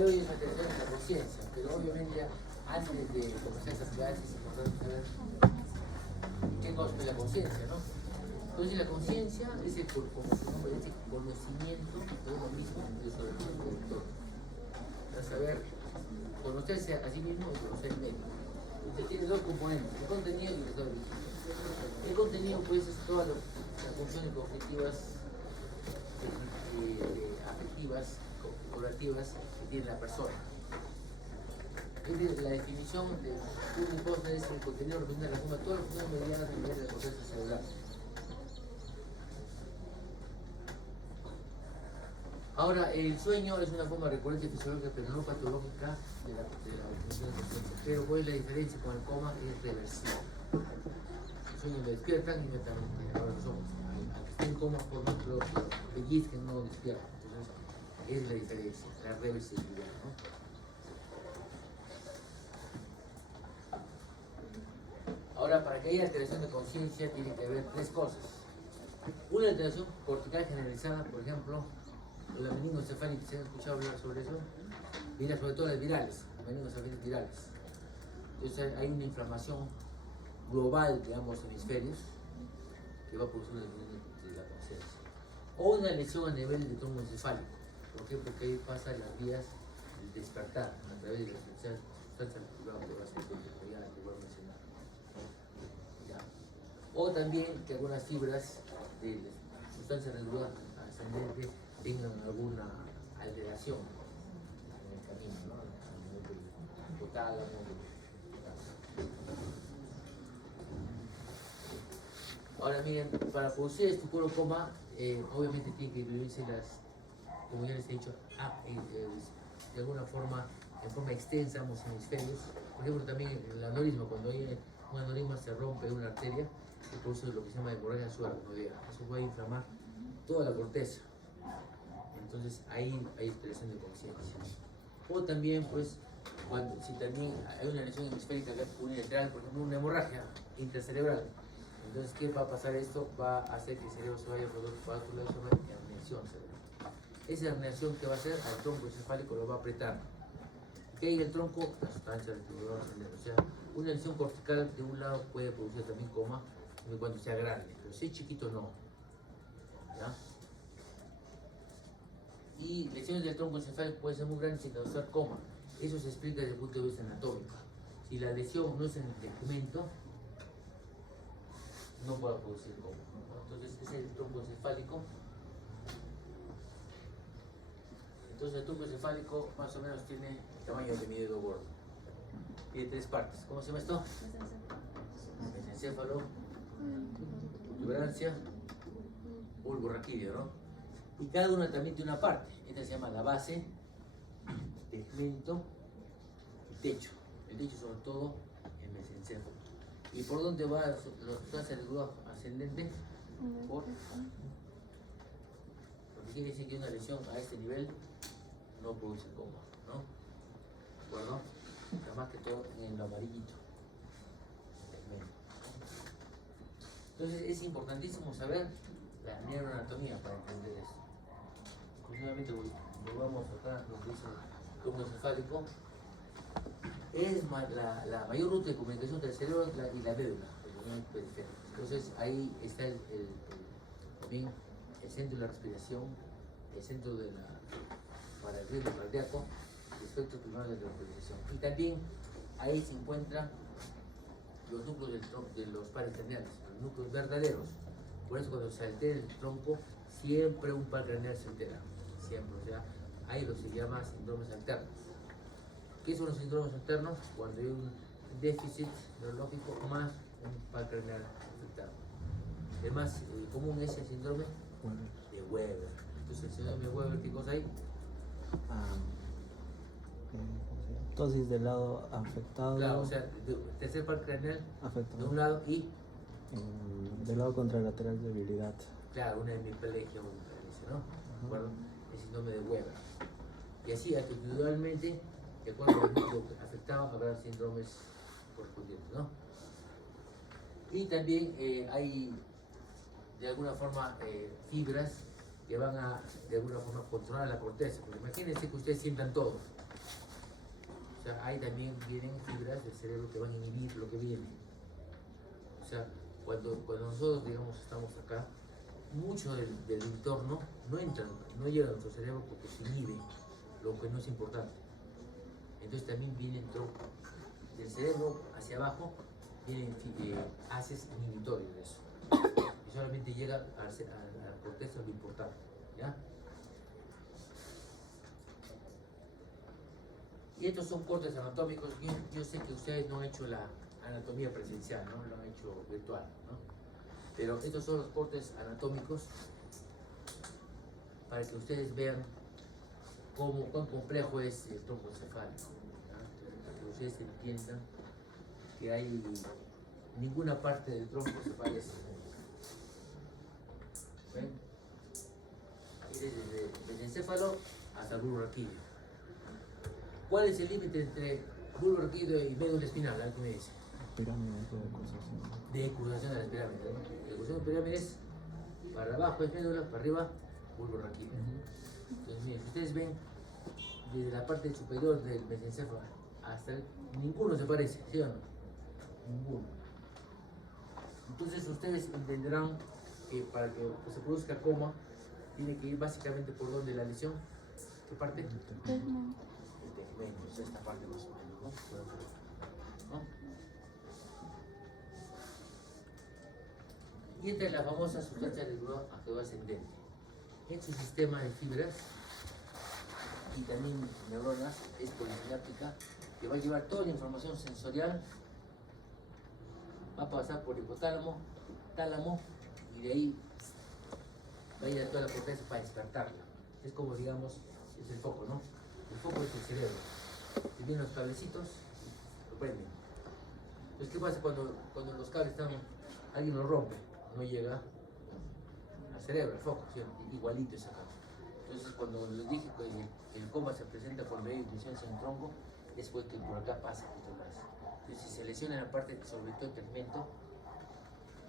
de hoy es la atención de la conciencia, pero obviamente antes de comenzar estas clases es importante saber qué cosa es la conciencia, ¿no? Entonces la conciencia es el, como su nombre dice, conocimiento de uno mismo y de sobre todo del entorno. Para saber conocerse a sí mismo y conocer el medio. Entonces tiene dos componentes, el contenido y el estado de vigilio. El contenido pues es todas las funciones cognitivas, afectivas, curativas que tiene la persona. La definición de un hipótesis es el contenido representa la suma de todas las funciones mediadas a nivel del proceso celular. Ahora, el sueño es una forma recurrente fisiológica, pero no patológica de la función de conciencia. Pero ¿cuál es la diferencia con el coma? Es reversible. El sueño lo despiertan inmediatamente, ahora los ojos. Al que esté en coma, por ejemplo, pellizquen, no despiertan. Entonces, es la diferencia, la reversibilidad, ¿no? Ahora, para que haya alteración de conciencia, tiene que haber tres cosas. Una alteración cortical generalizada, por ejemplo, la meningoencefalitis, ¿se han escuchado hablar sobre eso? Viene sobre todo las virales, meningoencefalitis virales. Entonces hay una inflamación global de ambos hemisferios que va a producir una disminución de la conciencia. O una lesión a nivel de tronco encefálico. ¿Por qué? Porque ahí pasan las vías del despertar a través de las sustancias activadas que va a ser como ya te voy a mencionar. ¿Ya? O también que algunas fibras de sustancias reguladas ascendentes tengan alguna alteración en el camino, ¿no? A nivel del hipotálamo. Ahora miren, para producir este puro coma, obviamente tiene que dividirse las, como ya les he dicho, de alguna forma, en forma extensa, ambos hemisferios. Por ejemplo, también el aneurisma, cuando hay un aneurisma se rompe una arteria, se produce lo que se llama hemorragia subaracnoidea. Eso puede inflamar toda la corteza. Entonces ahí hay alteración de conciencia. O también, pues, si también hay una lesión hemisférica unilateral, por ejemplo, una hemorragia intracerebral. Entonces, ¿qué va a pasar esto? Va a hacer que el cerebro se vaya por otro válvula, se llama herniación cerebral. Esa herniación que va a hacer al tronco encefálico lo va a apretar. ¿Qué hay en el tronco? La sustancia retribuidora. O sea, una lesión cortical de un lado puede producir también coma cuando sea grande, pero si es chiquito no. ¿Ya? Y lesiones del tronco encefálico pueden ser muy grandes sin causar coma. Eso se explica desde el punto de vista anatómico. Si la lesión no es en el tegmento, no puede producir coma, ¿no? Entonces, ese es el tronco encefálico. Entonces, el tronco encefálico más o menos tiene el tamaño de mi dedo gordo. Tiene tres partes. ¿Cómo se llama esto? Mesencéfalo, protuberancia, bulbo raquídeo, ¿no? Y cada una también tiene una parte. Esta se llama la base, tegmento y techo. El techo sobre todo el mesencéfalo. ¿Y por dónde va la sustancia nerviosa ascendente? Por. Porque quiere decir que una lesión a este nivel no produce coma, ¿no? ¿De acuerdo? Más que todo en lo amarillito. Entonces es importantísimo saber la neuroanatomía para entender eso. Continuamente volvamos acá lo que dice el tronco encefálico. Es la mayor ruta de comunicación entre el cerebro y la médula, el periférico. Entonces ahí está también el centro de la respiración, el centro de para el ritmo cardíaco, el efecto primario de la respiración. Y también ahí se encuentran los núcleos de los pares craneales, los núcleos verdaderos. Por eso cuando se altera el tronco, siempre un par craneal se altera, siempre. O sea, ahí lo se llama síndromes alternos. ¿Qué son los síndromes alternos? Cuando hay un déficit neurológico más un par craneal afectado. El más común es el síndrome de Weber. Entonces, el síndrome de Weber, ¿qué cosa hay? Tosis del lado afectado. Claro, o sea, tercer par craneal afectado de un lado y del lado contralateral debilidad. claro, una hemiplegia o una parálisis, ¿no? ¿De acuerdo? El síndrome de Weber. Y así, individualmente, de acuerdo al núcleo afectado, habrá síndromes correspondientes, ¿no? Y también hay, de alguna forma, fibras que van a, de alguna forma, controlar la corteza. Porque imagínense que ustedes sientan todo. sea, ahí también vienen fibras del cerebro que van a inhibir lo que viene. O sea, cuando nosotros, digamos, estamos acá, mucho del entorno no entra, no llega a nuestro cerebro porque se inhibe lo que no es importante. Entonces también viene del cerebro hacia abajo, vienen haces inhibitorios de eso. Y solamente llega a la corteza lo importante. ¿Ya? Y estos son cortes anatómicos. Yo sé que ustedes no han hecho la anatomía presencial, ¿no? Lo han hecho virtual, ¿no? Pero estos son los cortes anatómicos para que ustedes vean cuán complejo es el tronco encefálico, ¿no? Para que ustedes entiendan que hay ninguna parte del tronco encefálico es única. ¿Ven? Desde el encéfalo hasta el bulbo raquídeo. ¿Cuál es el límite entre bulbo raquídeo y médula espinal? ¿Alguien me dice? Pirámide de cruzación. De cruzación de las pirámides, ¿no? La cruzación de pirámides, para abajo es médula, para arriba bulbo raquídeo. Entonces, miren, si ustedes ven desde la parte superior del mesencéfalo hasta ninguno se parece, ¿sí o no? Ninguno. Entonces ustedes entenderán que para que se produzca coma tiene que ir básicamente por donde la lesión. ¿Qué parte? El tegmenio, es esta parte más o menos, ¿no? Y entra la famosa sustancia nerviosa ascendente. En su sistema de fibras y también neuronas es polisináptica, que va a llevar toda la información sensorial, va a pasar por hipotálamo, tálamo, y de ahí va a ir a toda la corteza para despertarla. Es como, digamos, es el foco, ¿no? El foco es el cerebro. Si vienen los cablecitos, lo prenden. Entonces, ¿qué pasa cuando los cables están, alguien los rompe? No llega al cerebro, al foco, ¿sí? Igualito es acá. Entonces, cuando les dije que el coma se presenta por medio de insuficiencia en el tronco, es porque por acá pasa un poquito más. Entonces, si se lesiona la parte, sobre todo el tegmento,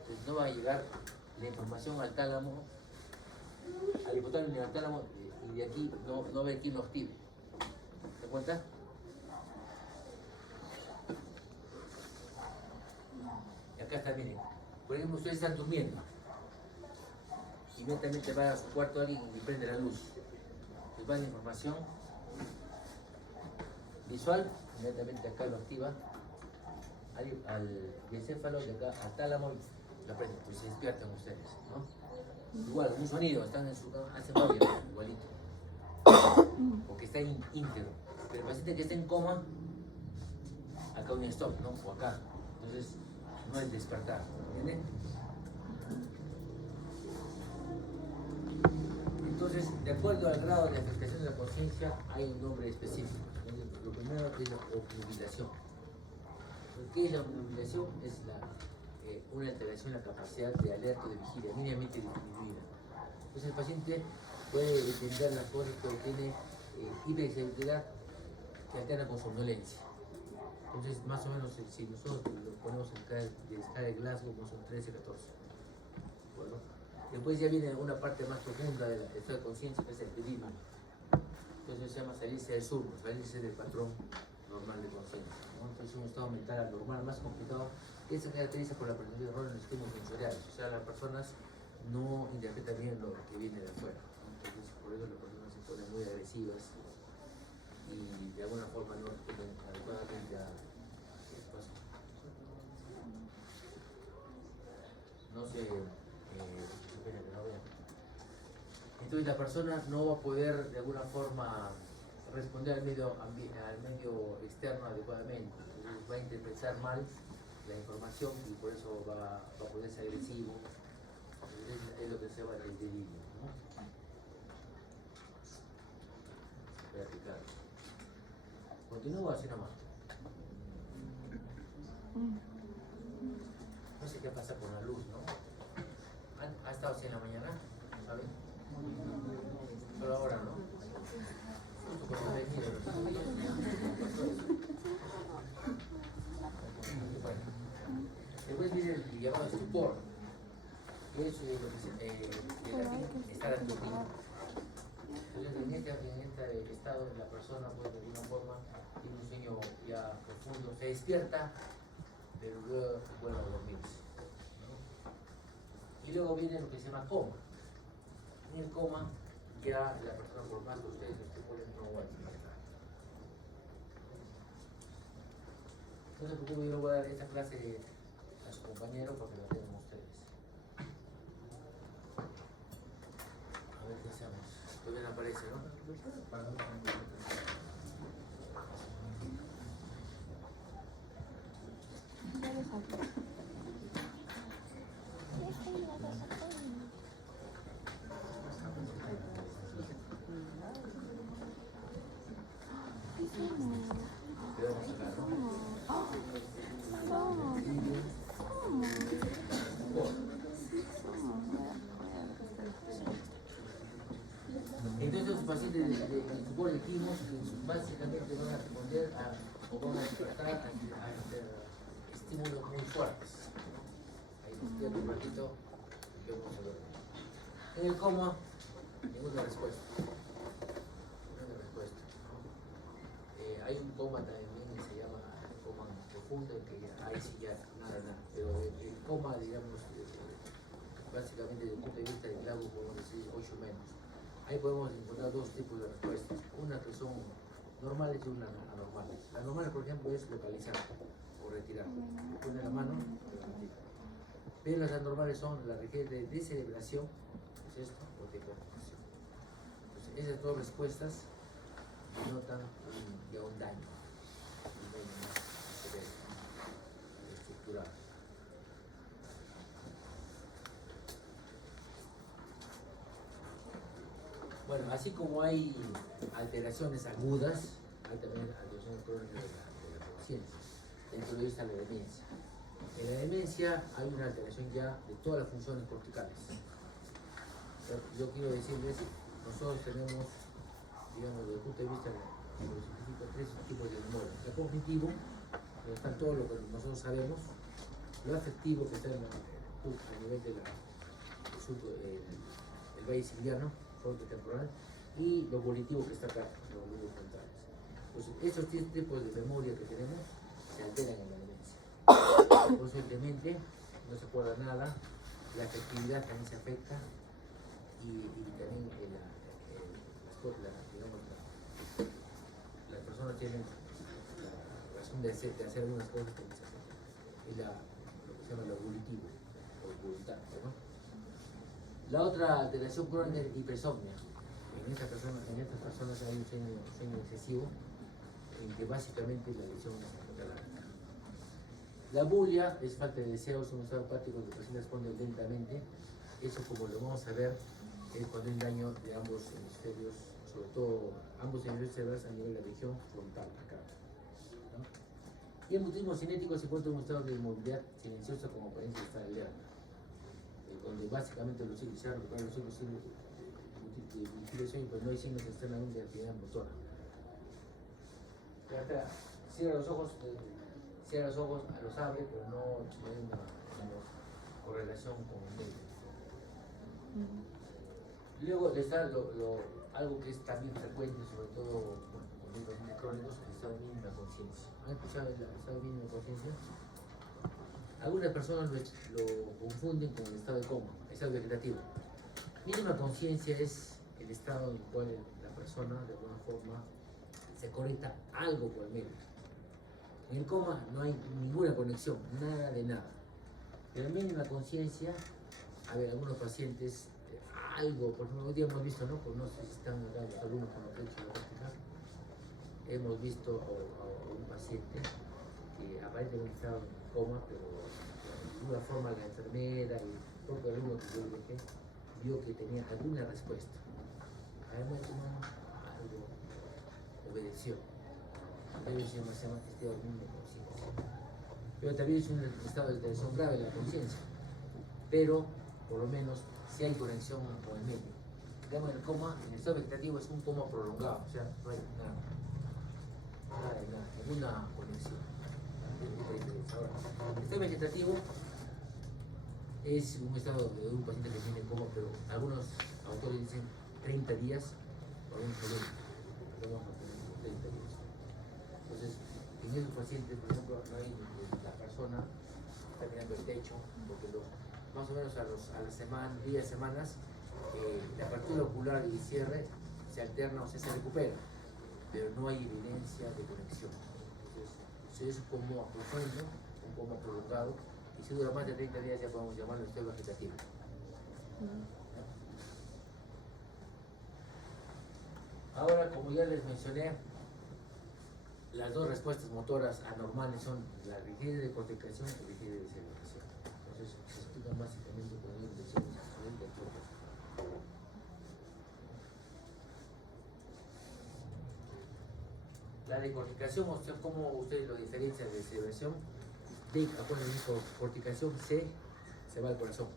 entonces no va a llegar la información al tálamo, al hipotálamo y al tálamo, y de aquí no va a haber quien lo active. ¿Te das cuenta? Y acá está, miren. Por ejemplo, ustedes están durmiendo. Inmediatamente va a su cuarto alguien y prende la luz. Les va la información visual, inmediatamente acá lo activa al encéfalo, de acá al tálamo y lo prende. Pues se despiertan ustedes, ¿no? Igual, un sonido, están en su cama, hacen ruido, igualito. Porque está íntegro. Pero el paciente que está en coma, acá un stop, ¿no? O acá. Entonces, no es despertar, ¿entienden? Entonces, de acuerdo al grado de afectación de la conciencia, hay un nombre específico. Entonces, lo primero es la obnubilación. ¿Qué es la obnubilación? Es una alteración en la capacidad de alerta de vigilia, mínimamente disminuida. Entonces, el paciente puede entender las cosas, pero tiene hipersensibilidad que alterna con somnolencia. Entonces, más o menos, si nosotros lo ponemos en escala de Glasgow, son 13, 14. Bueno, después ya viene una parte más profunda del estado de conciencia, que es el delirium. Entonces se llama salirse del surno, salirse del patrón normal de conciencia, ¿no? Entonces un estado mental anormal, más complicado, que se caracteriza por la presencia de error en los estímulos sensoriales. O sea, las personas no interpretan bien lo que viene de afuera, ¿no? Entonces por eso las personas se ponen muy agresivas y de alguna forma no responden adecuadamente a espacio. No sé, espera que no vea. Entonces la persona no va a poder de alguna forma responder al medio externo adecuadamente. Entonces va a interpretar mal la información y por eso va a poder ser agresivo. Es lo que se llama el delirio, ¿no? Voy a aplicar. Continúo así nomás. No sé qué pasa con la luz, ¿no? ¿Ha estado así en la mañana? ¿Saben? Pero ahora no. Justo cuando he venido. Bueno. Después viene el llamado estupor, que es lo que de latín estar aturdido. Entonces en este estado estado la persona, pues de alguna forma, tiene un sueño ya profundo, se despierta, pero luego vuelve a dormirse, ¿no? Y luego viene lo que se llama coma. En el coma, ya la persona, por más que ustedes lo estimulen, no va a despertar. Entonces, por ejemplo, yo le voy a dar esta clase a su compañero para que la tengan ustedes. A ver qué hacemos. Todavía no aparece, ¿no? Quedamos acá, Entonces los pacientes de fútbol elegimos que básicamente van a responder o van a despertar a estímulos muy fuertes. Ahí nos queda un ratito que vamos a ver. En el coma, ninguna respuesta. Ninguna respuesta. Hay un coma también que se llama coma profundo, que ahí sí ya nada. Pero el coma, digamos, básicamente desde el punto de vista del lago, podemos decir 8 menos. Ahí podemos encontrar dos tipos de respuestas, una que son normales y una anormales. La normal, por ejemplo, es localizar o retirar. Pone la mano y la retira. Pero las anormales son la rigidez de descerebración, ¿es esto? O de coordinación. Entonces, esas dos respuestas denotan un daño más severo, estructural. Bueno, así como hay alteraciones agudas, hay también alteraciones crónicas de la conciencia. Dentro de esta la demencia. En la demencia hay una alteración ya de todas las funciones corticales. Yo quiero decirles, nosotros tenemos, digamos, desde el punto de vista de los científicos, 3 tipos de memoria. El cognitivo, donde está todo lo que nosotros sabemos, lo afectivo, que está a nivel de el valle siliano, temporal, y lo volitivo, que está acá, los lóbulos frontales. Entonces, esos 10 tipos de memoria que tenemos se alteran en la demencia. Por eso el demente no se acuerda nada, la afectividad también se afecta, y también las personas tienen la razón de hacer algunas cosas que no se hacen. Es lo que se llama lo volitivo, o voluntad, ¿no? La otra alteración crónica es hipersomnia. En estas personas hay un sueño excesivo, en que básicamente la lesión es cataláctica. La bulia es falta de deseo, es un estado apático que el paciente responde lentamente. Eso, como lo vamos a ver, es cuando hay un daño de ambos hemisferios, sobre todo ambos hemisferios cerebrales a nivel de la región frontal, acá, ¿no? Y el mutismo cinético se encuentra en un estado de inmovilidad silenciosa como apariencia de estar alerta, donde básicamente los ciclos se han recuperado los ciclos de sueño, pues no hay signos externamente de actividad motora. Cierra los ojos, los abre, pero no hay una correlación con el medio. Luego está algo que es también frecuente, sobre todo con los pacientes crónicos, el estado de mínima conciencia. ¿Han escuchado el estado de mínima conciencia? Algunas personas lo confunden con el estado de coma, el estado vegetativo. Mínima conciencia es el estado en el cual la persona, de alguna forma, se conecta algo con el medio. En el coma no hay ninguna conexión, nada de nada. Pero en mínima conciencia, a ver, algunos pacientes, algo, por ejemplo, hoy día hemos visto, ¿no? Pues no sé si están acá los alumnos con los hechos de la práctica, hemos visto a un paciente que aparentemente estaba en coma, pero de alguna forma la enfermera y el propio alumno que yo dejé vio que tenía alguna respuesta. Además, algo obedeció. Debe ser más estado de mínima conciencia. Pero también es un estado de alteración grave de la conciencia. Pero, por lo menos, si hay conexión con el medio. Digamos, el coma, en el estado vegetativo es un coma prolongado, o sea, no hay ninguna conexión. Ahora, el estado vegetativo es un estado de un paciente que tiene coma, pero algunos autores dicen 30 días o un problema. podemos mantener por 30 días. Entonces, en esos pacientes, por ejemplo, no hay la persona está mirando el techo, porque más o menos a las semanas, la apertura ocular y cierre se alterna, o sea, se recupera, pero no hay evidencia de conexión. Entonces, es como profundo, un coma prolongado, y si dura más de 30 días ya podemos llamarlo estado vegetativo. Ahora, como ya les mencioné, las dos respuestas motoras anormales son la rigidez de corticación y la rigidez de celebración. Entonces, se explican básicamente con la intención del cuerpo. La decorticación, o sea, ¿cómo ustedes lo diferencian de celebración? Acuérdense, por corticación se va al corazón.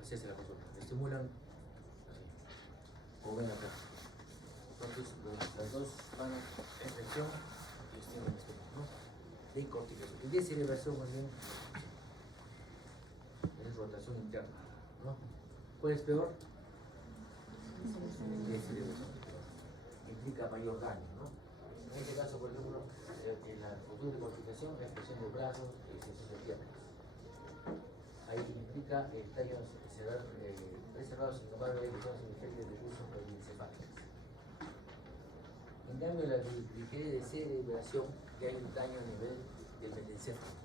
Así es la persona. Estimulan, como ven acá. Entonces, las dos van en flexión y estimulan esto, ¿no? Decorticación. Y de celebración, más bien, es rotación interna, ¿no? ¿Cuál es peor? De celebración. Implica mayor daño, ¿no? En este caso, por ejemplo, en la postura de corticación, la expresión de brazos y extensión de piernas. Ahí implica el tallo cerebral reservado, sin embargo, hay lesiones hemisféricas de curso encefálicas. En cambio, la rigidez de cerebración, que hay un daño a nivel del metencéfalo.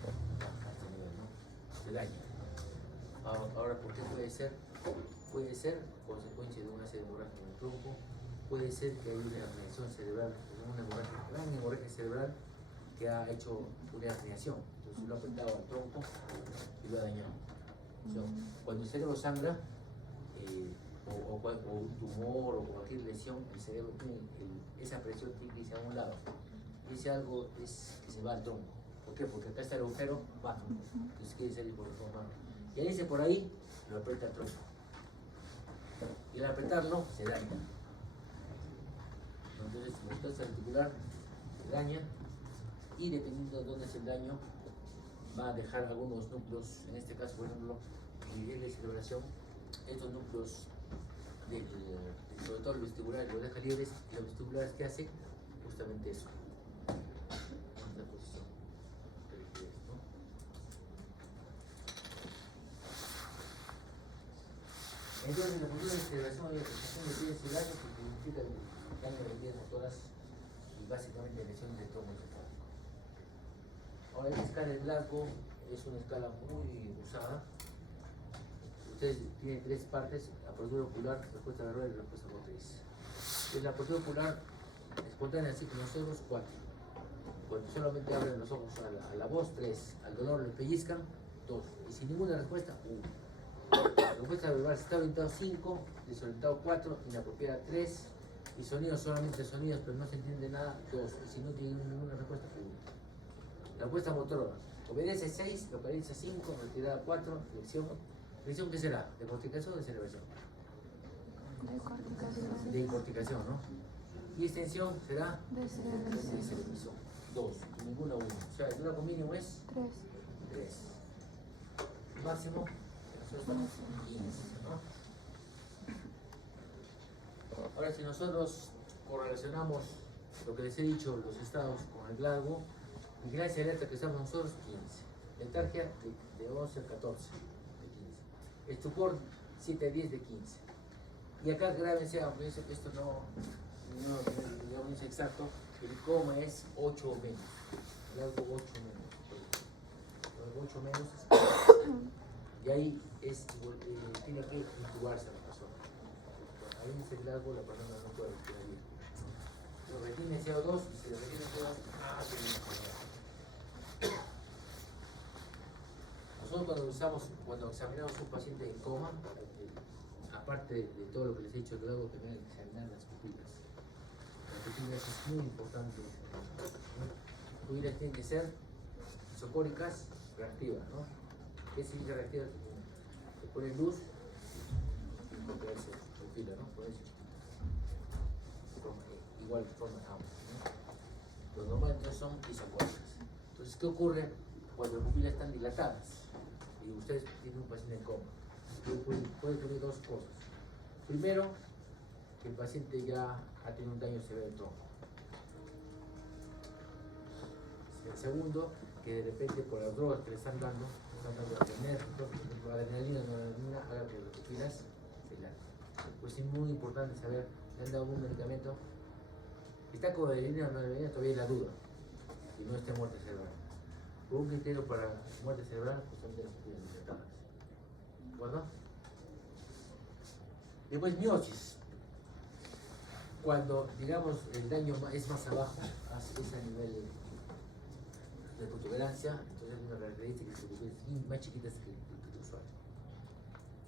A este nivel, ¿no? Se daña. Ahora, ¿por qué puede ser? Puede ser consecuencia de una hemorragia en el tronco, puede ser que hay una herniación cerebral, una gran hemorragia cerebral que ha hecho una herniación. Entonces lo ha afectado al tronco y lo ha dañado. O sea, cuando el cerebro sangra, o un tumor o cualquier lesión, el cerebro tiene esa presión tiene que irse a un lado. Y ese algo es que se va al tronco. ¿Por qué? Porque acá está el agujero bajo, entonces quiere salir por el tronco. Y al irse por ahí, lo aprieta el tronco. Y al apretarlo, se daña. Entonces, la metastasis articular se daña y dependiendo de dónde es el daño, va a dejar algunos núcleos, en este caso, por ejemplo, en nivel de celebración, estos núcleos, sobre todo el vestibular, los deja libres, y los vestibulares que hacen justamente eso. Esta posición de rigidez, ¿no? Entonces, la postura de celebración hay afectación de pies y daños que significa el daño de vías motoras y básicamente lesiones del tronco encefálico. Ahora, esta escala de Glasgow es una escala muy usada. Ustedes tienen tres partes: apertura ocular, respuesta verbal y respuesta motriz. Entonces, la apertura ocular espontánea, así como los ojos, 4. Cuando solamente abren los ojos a la voz, 3. Al dolor le pellizcan, 2. Y sin ninguna respuesta, 1. La respuesta verbal está orientado 5, desorientado 4, inapropiada 3. Y sonidos, solamente sonidos, pero no se entiende nada, 2. Y si no tiene ninguna respuesta, 1. La respuesta motora, obedece 6, localiza 5, retirada 4, flexión. ¿Flexión qué será? ¿De corticación o de celebración? De corticación. De corticación, ¿no? Y extensión será De celebración. de celebración. 2, y ninguna 1. O sea, el grado mínimo es 3. 3. Máximo, nosotros estamos en 15, ¿no? Ahora, si nosotros correlacionamos lo que les he dicho, los estados con el Glasgow, vigilancia alerta que estamos nosotros, 15. Letargia de 11 a 14, de 15. Estupor, 7 a 10 de 15. Y acá grábense, aunque esto no es exacto, el coma es 8 o menos. Glasgow 8 o menos. 8 o menos es, y ahí tiene que intubarse a la persona. Ahí en ese Glasgow la persona no puede respirar bien. Se retiene CO2 y si le retiene CO2, nosotros cuando examinamos un paciente en coma, aparte de todo lo que les he dicho, luego también hay que examinar las pupilas. Las pupilas es muy importante. Las pupilas tienen que ser isocóricas, reactivas, ¿no? ¿Qué significa reactivas? Se pone luz y contraerse la pupila, ¿no? Por eso. Igual forma ambos, ¿no? Los normales entonces son isocóricas. Entonces, ¿qué ocurre cuando las pupilas están dilatadas y ustedes tienen un paciente en coma? Puede ocurrir dos cosas. Primero, que el paciente ya ha tenido un daño severo del tronco. El segundo, que de repente por las drogas que le están dando a tener, la adrenalina haga que las pupilas se hilaten. Pues es muy importante saber, le han dado un medicamento, está con adrenalina o no adrenalina, todavía hay la duda, y no esté muerte cerebral. Por un criterio para muerte cerebral, pues son de las pupilas dilatadas. ¿De acuerdo? Después miosis. Cuando, digamos, el daño es más abajo, es a nivel de protuberancia, entonces hay una característica que es más chiquitas que el usuario.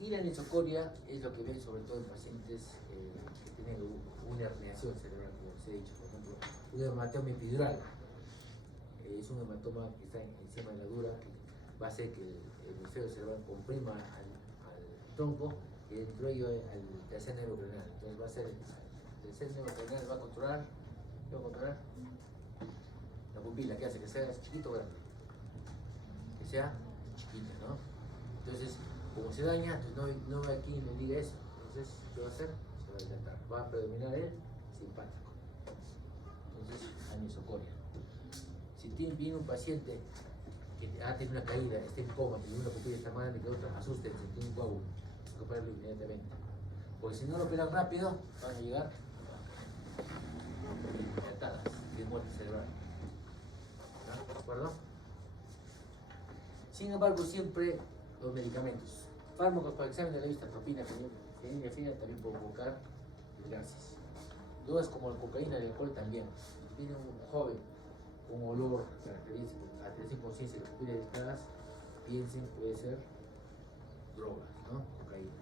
Y la anisocoria es lo que ven sobre todo en pacientes que tienen una herniación cerebral, como se ha dicho, por ejemplo, un hematoma epidural. Es un hematoma que está encima de la dura, que va a hacer que el hemisferio cerebral comprima al tronco y dentro de ello al tercer nervio craneal. Entonces va a ser, el tercer nervio craneal va a controlar, ¿qué va a controlar? La pupila, que hace que sea chiquito o grande, que sea chiquita, ¿no? Entonces, como se daña, entonces no hay quien me diga eso. Entonces, ¿qué va a hacer? Se va a dilatar, va a predominar el simpático. Entonces, anisocoria. Si viene un paciente que ha tenido una caída, está en coma, tiene una pupila está más grande que otra, asústense, tiene un coágulo, hay que operarlo inmediatamente. Porque si no lo operan rápido, van a llegar dilatadas, de muerte cerebral. ¿De acuerdo? Sin embargo, siempre los medicamentos. Fármacos para el examen de la vista, atropina, fenilefrina también puede provocar desgracias. Drogas como la cocaína y el alcohol también. Si tiene un joven con olor característico, atención conciencia de pupilas dilatadas, piensen, puede ser drogas, ¿no? Cocaína.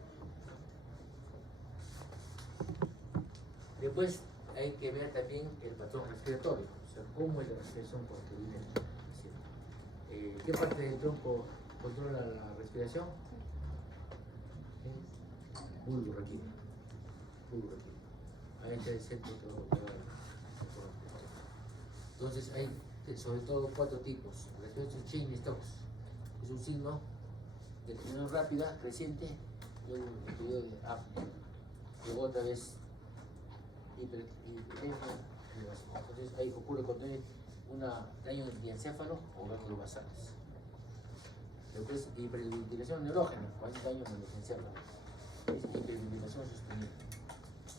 Después hay que ver también el patrón respiratorio, o sea, cómo es la respiración por viene el paciente. ¿Qué parte del tronco controla la respiración? Bulbo raquídeo. Ahí está el centro que va a controlar el patrón respiratorio. Entonces hay sobre todo 4 tipos. Respiración chain stocks, es un signo de respiración rápida, creciente, luego un periodo de apnea, luego otra vez hiperemia. Entonces ahí ocurre cuando hay un daño de encéfalo o ganglios basales. Después hiperventilación neurógena, cuando hay daño en los encéfalos, es hiperventilación sostenida.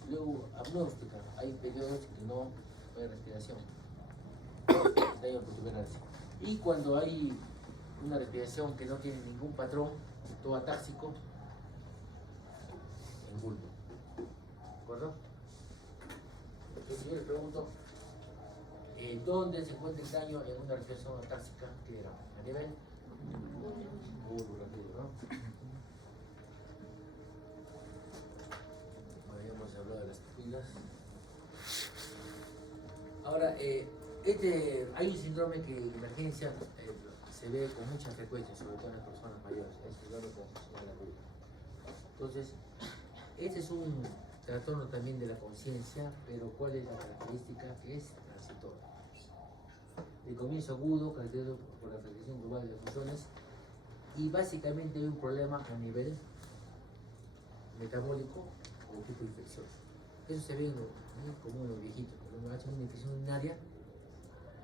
Luego apnóstica, hay periodos que no hay respiración, daño de protuberancia. Y cuando hay una respiración que no tiene ningún patrón, todo atáxico, en bulbo. ¿De acuerdo? Entonces yo les pregunto, ¿dónde se encuentra el daño en una respiración atáxica? ¿Qué era? ¿A nivel? Bulbo, ¿no? Bueno, ya hemos hablado de las pupilas. Ahora, hay un síndrome que en emergencia se ve con mucha frecuencia, sobre todo en las personas mayores, el síndrome de confusión de la culpa. Entonces, este es un trastorno también de la conciencia, pero ¿cuál es la característica? Que es transitoria. El comienzo agudo, caracterizado por la afectación global de las funciones, y básicamente hay un problema a nivel metabólico o tipo infeccioso. Eso se ve muy común en los viejitos, cuando hacen una infección urinaria,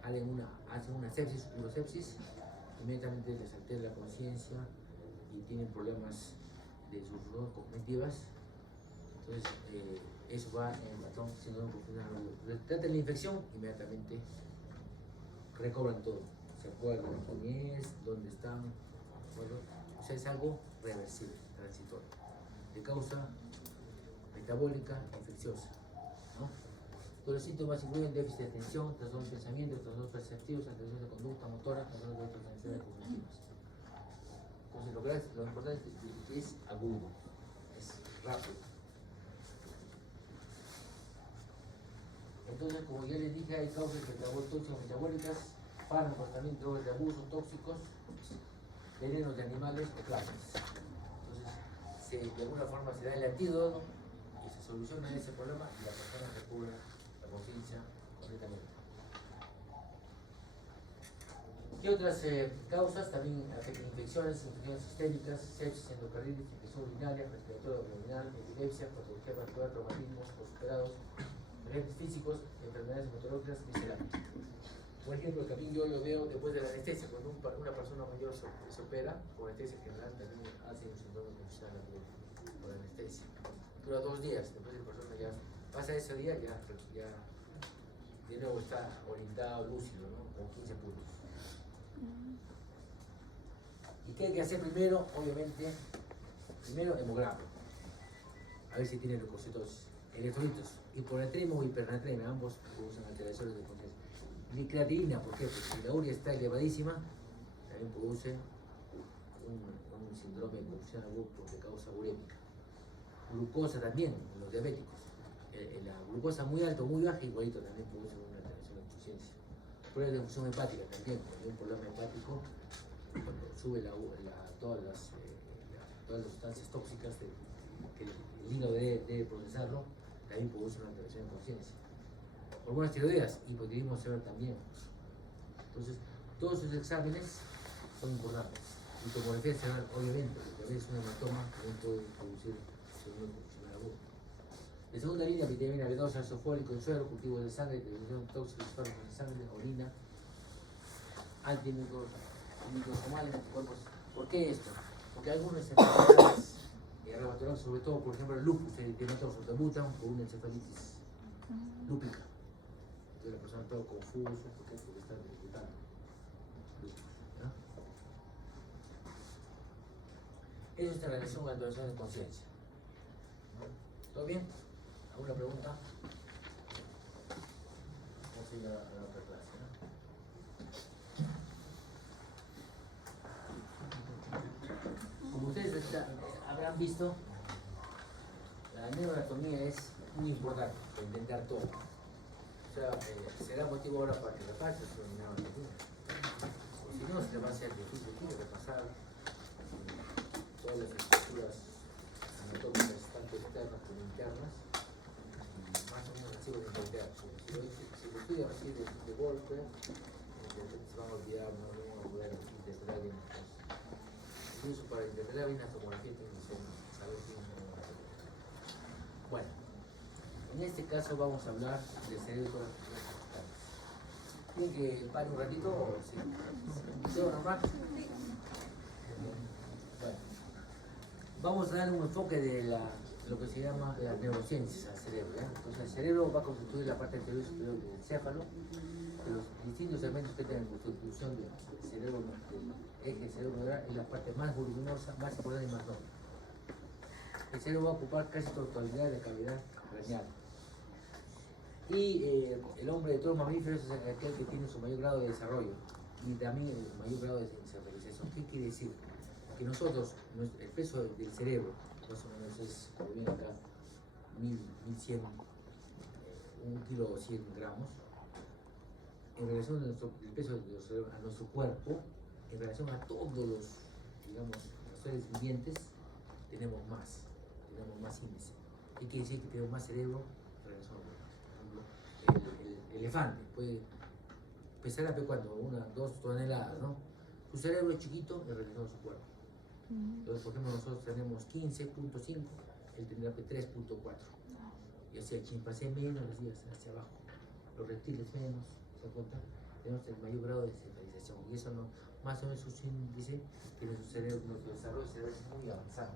hacen una sepsis, urosepsis, inmediatamente les altera la conciencia y tienen problemas de sus funciones cognitivas. Entonces, eso va en el patrón síndrome confusional agudo. Tratan la infección, inmediatamente recobran todo. Se acuerdan quién es, dónde están, ¿acuerdo? O sea, es algo reversible, transitorio, de causa metabólica infecciosa, ¿no? Los síntomas incluyen déficit de atención, trastornos de pensamiento, trastornos perceptivos, alteraciones de conducta motora, trastornos de deficiencias cognitivas. Entonces, lo importante es que es agudo, es rápido. Entonces, como ya les dije, hay causas metabólicas, fármacos también, drogas de abuso, tóxicos, venenos de animales o plantas. Entonces, de alguna forma se da el antídoto y se soluciona ese problema y la persona recupera la conciencia completamente. ¿Qué otras causas? También afectan infecciones sistémicas, sepsis, endocarditis, infección urinaria, respiratoria abdominal, epilepsia, patología vascular, traumatismos, considerados agentes físicos, enfermedades hematológicas misceláneas. Por ejemplo, también yo lo veo después de la anestesia, cuando una persona mayor se opera, con anestesia general también hace un síndrome funcional por anestesia. Dura 2 días, después la persona ya pasa ese día, ya de nuevo está orientado, lúcido, ¿no? Con 15 puntos. ¿Y qué hay que hacer primero? Obviamente, primero hemograma, a ver si tiene leucocitosis, electrolitos, hiponatremia o hipernatremia, ambos producen alteraciones de conciencia. Ni creatinina, ¿por qué? Porque si la urea está elevadísima, también produce un síndrome de confusión abrupto de causa urémica. Glucosa también, en los diabéticos. La glucosa muy alta o muy baja, igualito también produce una alteración de conciencia. Pruebas de función hepática también, cuando hay un problema hepático, cuando sube todas las sustancias tóxicas que el hígado debe procesarlo, también produce una alteración de conciencia. Hormonas tiroideas, hipotiroidismo severo también. Entonces, todos esos exámenes son importantes. Y tomografía cerebral, obviamente, porque a veces un hematoma también puede producir síndrome confusional agudo. En segunda línea, vitamina B2, ácido fólico, el suero, cultivos de sangre, televisión tóxica, fármacos de sangre, orina, antimicrosomales, anticuerpos. ¿Por qué esto? Porque algunas enfermedades reumatológicas, sobre todo, por ejemplo, el lupus eritematoso, debutan por una encefalitis lúpica. Entonces la persona está todo confuso, ¿por qué? Porque está debutando. ¿No? Eso está en relación con la alteración de conciencia. ¿Todo bien? ¿Alguna pregunta? Vamos a ir a la otra clase, ¿no? Como ustedes habrán visto, la neuroanatomía es muy importante para intentar todo. O sea, será motivo ahora para que repases su neuroanatomía. O si no, se le va a hacer difícil aquí repasar todas las estructuras anatómicas, tanto externas como internas, más o menos así van a entender. Si lo estudian así de golpe, se van a olvidar, no van a poder interpretar bien las cosas. Incluso para interpretar bien la tomografía tienen que saber bien la tomografía. Bueno, en este caso vamos a hablar del cerebro y todas las funciones corticales. ¿Tienen que parar un ratito o sí? ¿Video normal? Bueno, vamos a dar un enfoque de lo que se llama las neurociencias al cerebro. Entonces el cerebro va a constituir la parte anterior y superior del encéfalo, de los distintos elementos que tienen constitución del cerebro, del eje cerebro-neural, es la parte más voluminosa, más importante y más noble. El cerebro va a ocupar casi totalidad de la cavidad craneal. Y el hombre de todos los mamíferos es aquel que tiene su mayor grado de desarrollo y también el mayor grado de sensibilización. ¿Qué quiere decir? Que nosotros, el peso del cerebro, más o menos es, como viene acá, 1100, 1 kilo 100 gramos, en relación a el peso de nuestro cerebro, a nuestro cuerpo, en relación a todos los, digamos, los seres vivientes, tenemos más índice. ¿Qué quiere decir? Que tenemos más cerebro en relación a cuerpo. Por ejemplo, el elefante puede pesar a cuando 2 toneladas, ¿no? Su cerebro es chiquito en relación a su cuerpo. Entonces, por ejemplo, nosotros tenemos 15.5, él tendrá 3.4. Y así el chimpancé menos, así hacia abajo. Los reptiles menos, ¿se da cuenta? Tenemos el mayor grado de centralización. Y eso no, más o menos su índice que nuestro desarrollo cerebral es muy avanzado.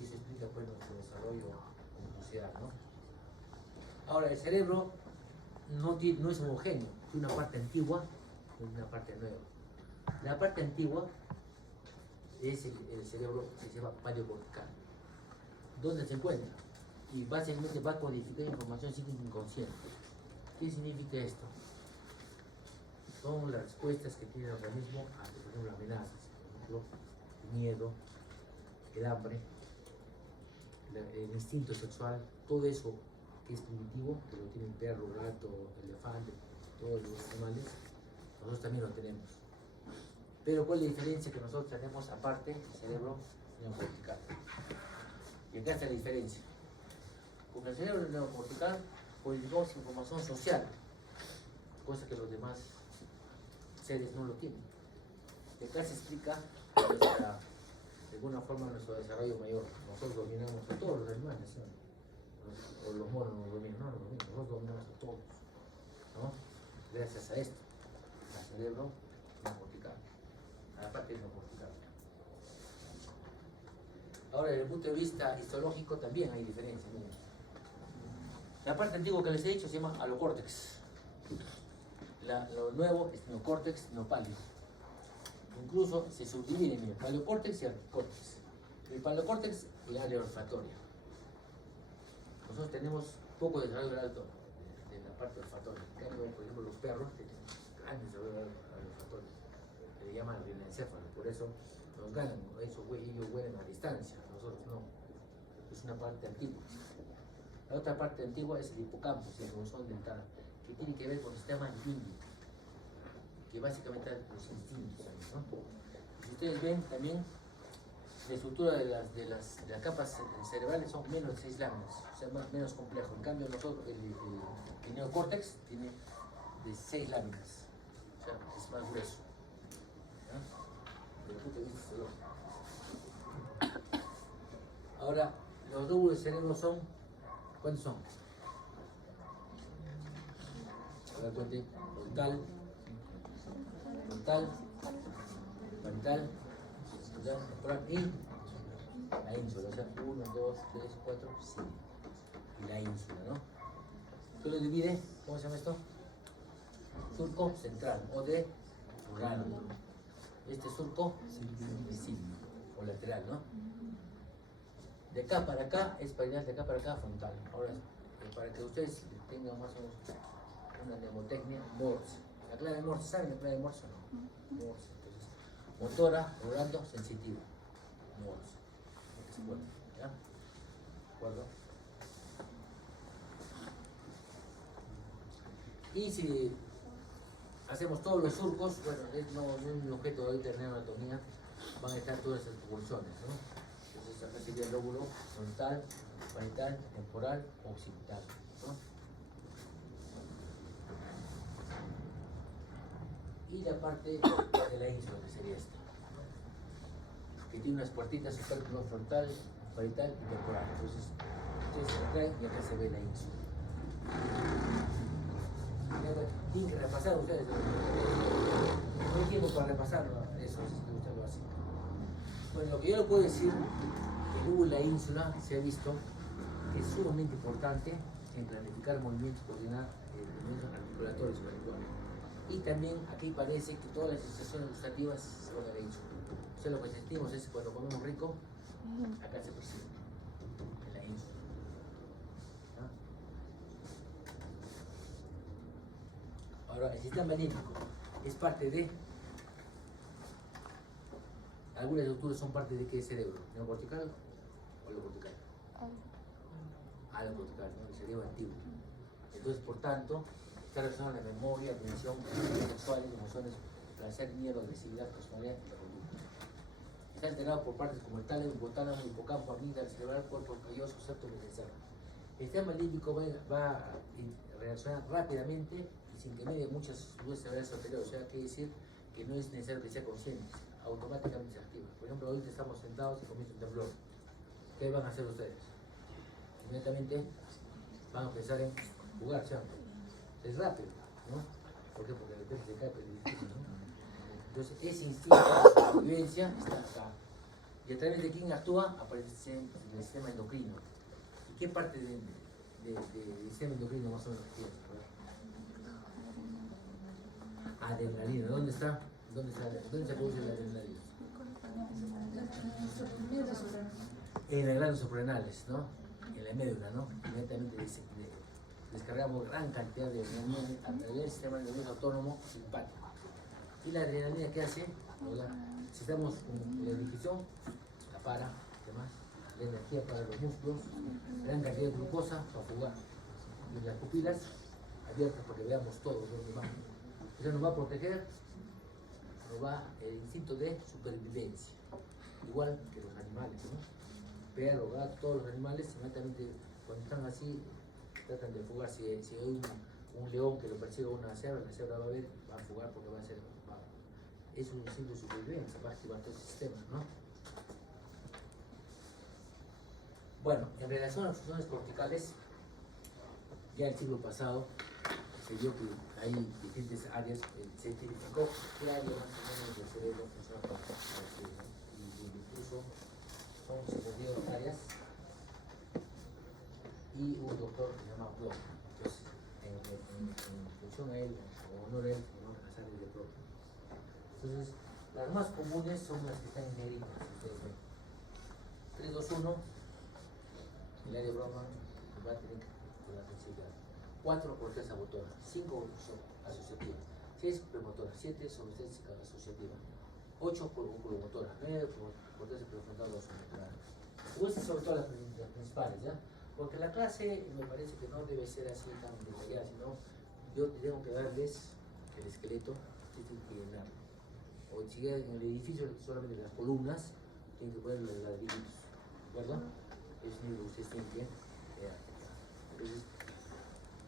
Y eso explica pues nuestro desarrollo como sociedad, ¿no? Ahora, el cerebro no es homogéneo, tiene una parte antigua y una parte nueva. La parte antigua es el cerebro que se llama paleocortical. ¿Dónde se encuentra? Y básicamente va a codificar información psíquica inconsciente. ¿Qué significa esto? Son las respuestas que tiene el organismo ante, por ejemplo, amenazas, por ejemplo, el miedo, el hambre, el instinto sexual, todo eso que es primitivo, que lo tiene el perro, gato, elefante, todos los animales, nosotros también lo tenemos. Pero ¿cuál es la diferencia que nosotros tenemos aparte del cerebro neocortical? Y acá está la diferencia. Con el cerebro neocortical codificamos información social, cosa que los demás seres no lo tienen. Y acá se explica de alguna forma nuestro desarrollo mayor. Nosotros dominamos a todos los animales, ¿no? O los monos nos dominan. todos dominamos a todos, ¿no? Gracias a esto, al cerebro no cortical, a la parte no cortical. Ahora, desde el punto de vista histológico también hay diferencias. Miren. La parte antigua que les he dicho se llama alocórtex. Lo nuevo es neocórtex, neopáleo. Incluso se subdivide en el paleocórtex y alocórtex. El paleocórtex y el área olfatoria. Nosotros tenemos poco desarrollo del alto de la parte olfatoria. En cambio, por ejemplo, los perros tienen gran desarrollo olfatorio. Le llaman rinoencéfalo, por eso nos ganan. Ellos huelen a distancia, nosotros no. Es una parte antigua. La otra parte antigua es el hipocampo, el ronzón dental, que tiene que ver con el sistema límbico, que básicamente es los instintos, ¿no? Si ustedes ven también, la estructura de las capas cerebrales son menos de 6 láminas, o sea, menos complejo. En cambio, nosotros, el neocórtex tiene de 6 láminas, o sea, es más grueso. Desde el punto de vista fisiológico. Ahora, los lóbulos del cerebro son, ¿cuántos son? A ver, cuente, frontal, parietal, temporal y la ínsula, o sea, 1, 2, 3, 4, 5. Y la ínsula, ¿no? ¿Qué lo divide? ¿Cómo se llama esto? Surco central o de rural. Este surco es signo o lateral, ¿no? De acá para acá es parietal, de acá para acá frontal. Ahora, para que ustedes tengan más o menos una mnemotecnia, Morse. La clave de Morse, ¿saben la clave de Morse o no? Morse, entonces, motora, rolando, sensitiva. Morse. Bueno, ¿ya? ¿De acuerdo? Y si hacemos todos los surcos, bueno, no es un objeto de hoy tener anatomía, van a estar todas esas pulsiones, ¿no? Entonces acá sería el lóbulo frontal, parietal, temporal, occipital, ¿no? Y la parte de la ínsula, que sería esta, que tiene unas puertitas superfluo frontal, parietal y temporal. Entonces, ustedes se traen y acá se ve la ínsula. Tienen que repasar ustedes. No hay tiempo para repasarlo, eso si usted lo hace. Bueno, lo que yo le puedo decir, que el la ínsula se ha visto que es sumamente importante en planificar movimientos, coordinar movimientos articulatorios, por ejemplo. Y también aquí parece que todas las sensaciones gustativas se van a la ínsula. O sea, lo que sentimos es cuando comemos rico, acá se percibe, en la ínsula. ¿No? Ahora, el sistema límbico es parte de. Algunas estructuras son parte de qué cerebro, neocortical o alocortical. Alocortical, ¿no? El cerebro antiguo. Entonces, por tanto, está relacionado a la memoria, atención, sexuales, emociones, placer, miedo, agresividad, personalidad y la conducta. Está alterado por partes como el tálamo, hipotálamo, hipocampo, amígdala, cerebral, cuerpo calloso, septo, mesenceral. El sistema límbico va a reaccionar rápidamente y sin que medie muchas luces cerebrales anteriores. O sea, quiere decir que no es necesario que sea consciente, automáticamente se activa. Por ejemplo, ahorita estamos sentados y comienza un temblor. ¿Qué van a hacer ustedes? Inmediatamente van a pensar en jugar, ¿cierto? Es rápido, ¿no? ¿Por qué? Porque de repente se cae el edificio, ¿no? Entonces, ese instinto de supervivencia está acá. Y a través de quién actúa, aparece en el sistema endocrino. ¿Y qué parte del sistema endocrino más o menos tiene? Adrenalina. ¿Dónde está? ¿Dónde se produce la adrenalina? En las glándulas suprarrenales, ¿no? En la médula, ¿no? Inmediatamente descargamos gran cantidad de adrenalina a través del sistema nervioso autónomo simpático. ¿Y la adrenalina qué hace? Si estamos en la digestión, la para, demás, la energía para los músculos, gran cantidad de glucosa para fugar. Y las pupilas abiertas para que veamos todo lo demás. Eso nos va a proteger, nos va el instinto de supervivencia, igual que los animales, ¿no? Perro, gato, todos los animales inmediatamente cuando están así tratan de fugar. Si hay un león que lo persigue una cebra, la cebra va a fugar porque es un instinto de supervivencia, va a activar todo el sistema, ¿no? Bueno, en relación a las funciones corticales, Ya el siglo pasado se vio que hay diferentes áreas, se identificó qué área más o menos del cerebro funciona para el, ¿no? Y incluso son 52 áreas y un doctor que se llama Bloch. Entonces, en función a él, o honor a él, ¿no? Las áreas de Bloch. Entonces, las más comunes son las que están en negrita, si ustedes ven. 3, 2, 1, el área de broma va a tener que la flexibilidad. 4, corteza motora. 5, asociativa. 6, premotora. 7, sobrestética asociativa. 8, oculomotora. 9, corteza prefrontal vasomotora. Estas son todas las principales, ¿ya? Porque la clase me parece que no debe ser así tan detallada, sino yo tengo que darles el esqueleto, ustedes tienen que llenarlo. O si en el edificio solamente las columnas, tienen que poner los ladrillos, ¿de acuerdo? Es lo que ustedes tienen que crear. Entonces,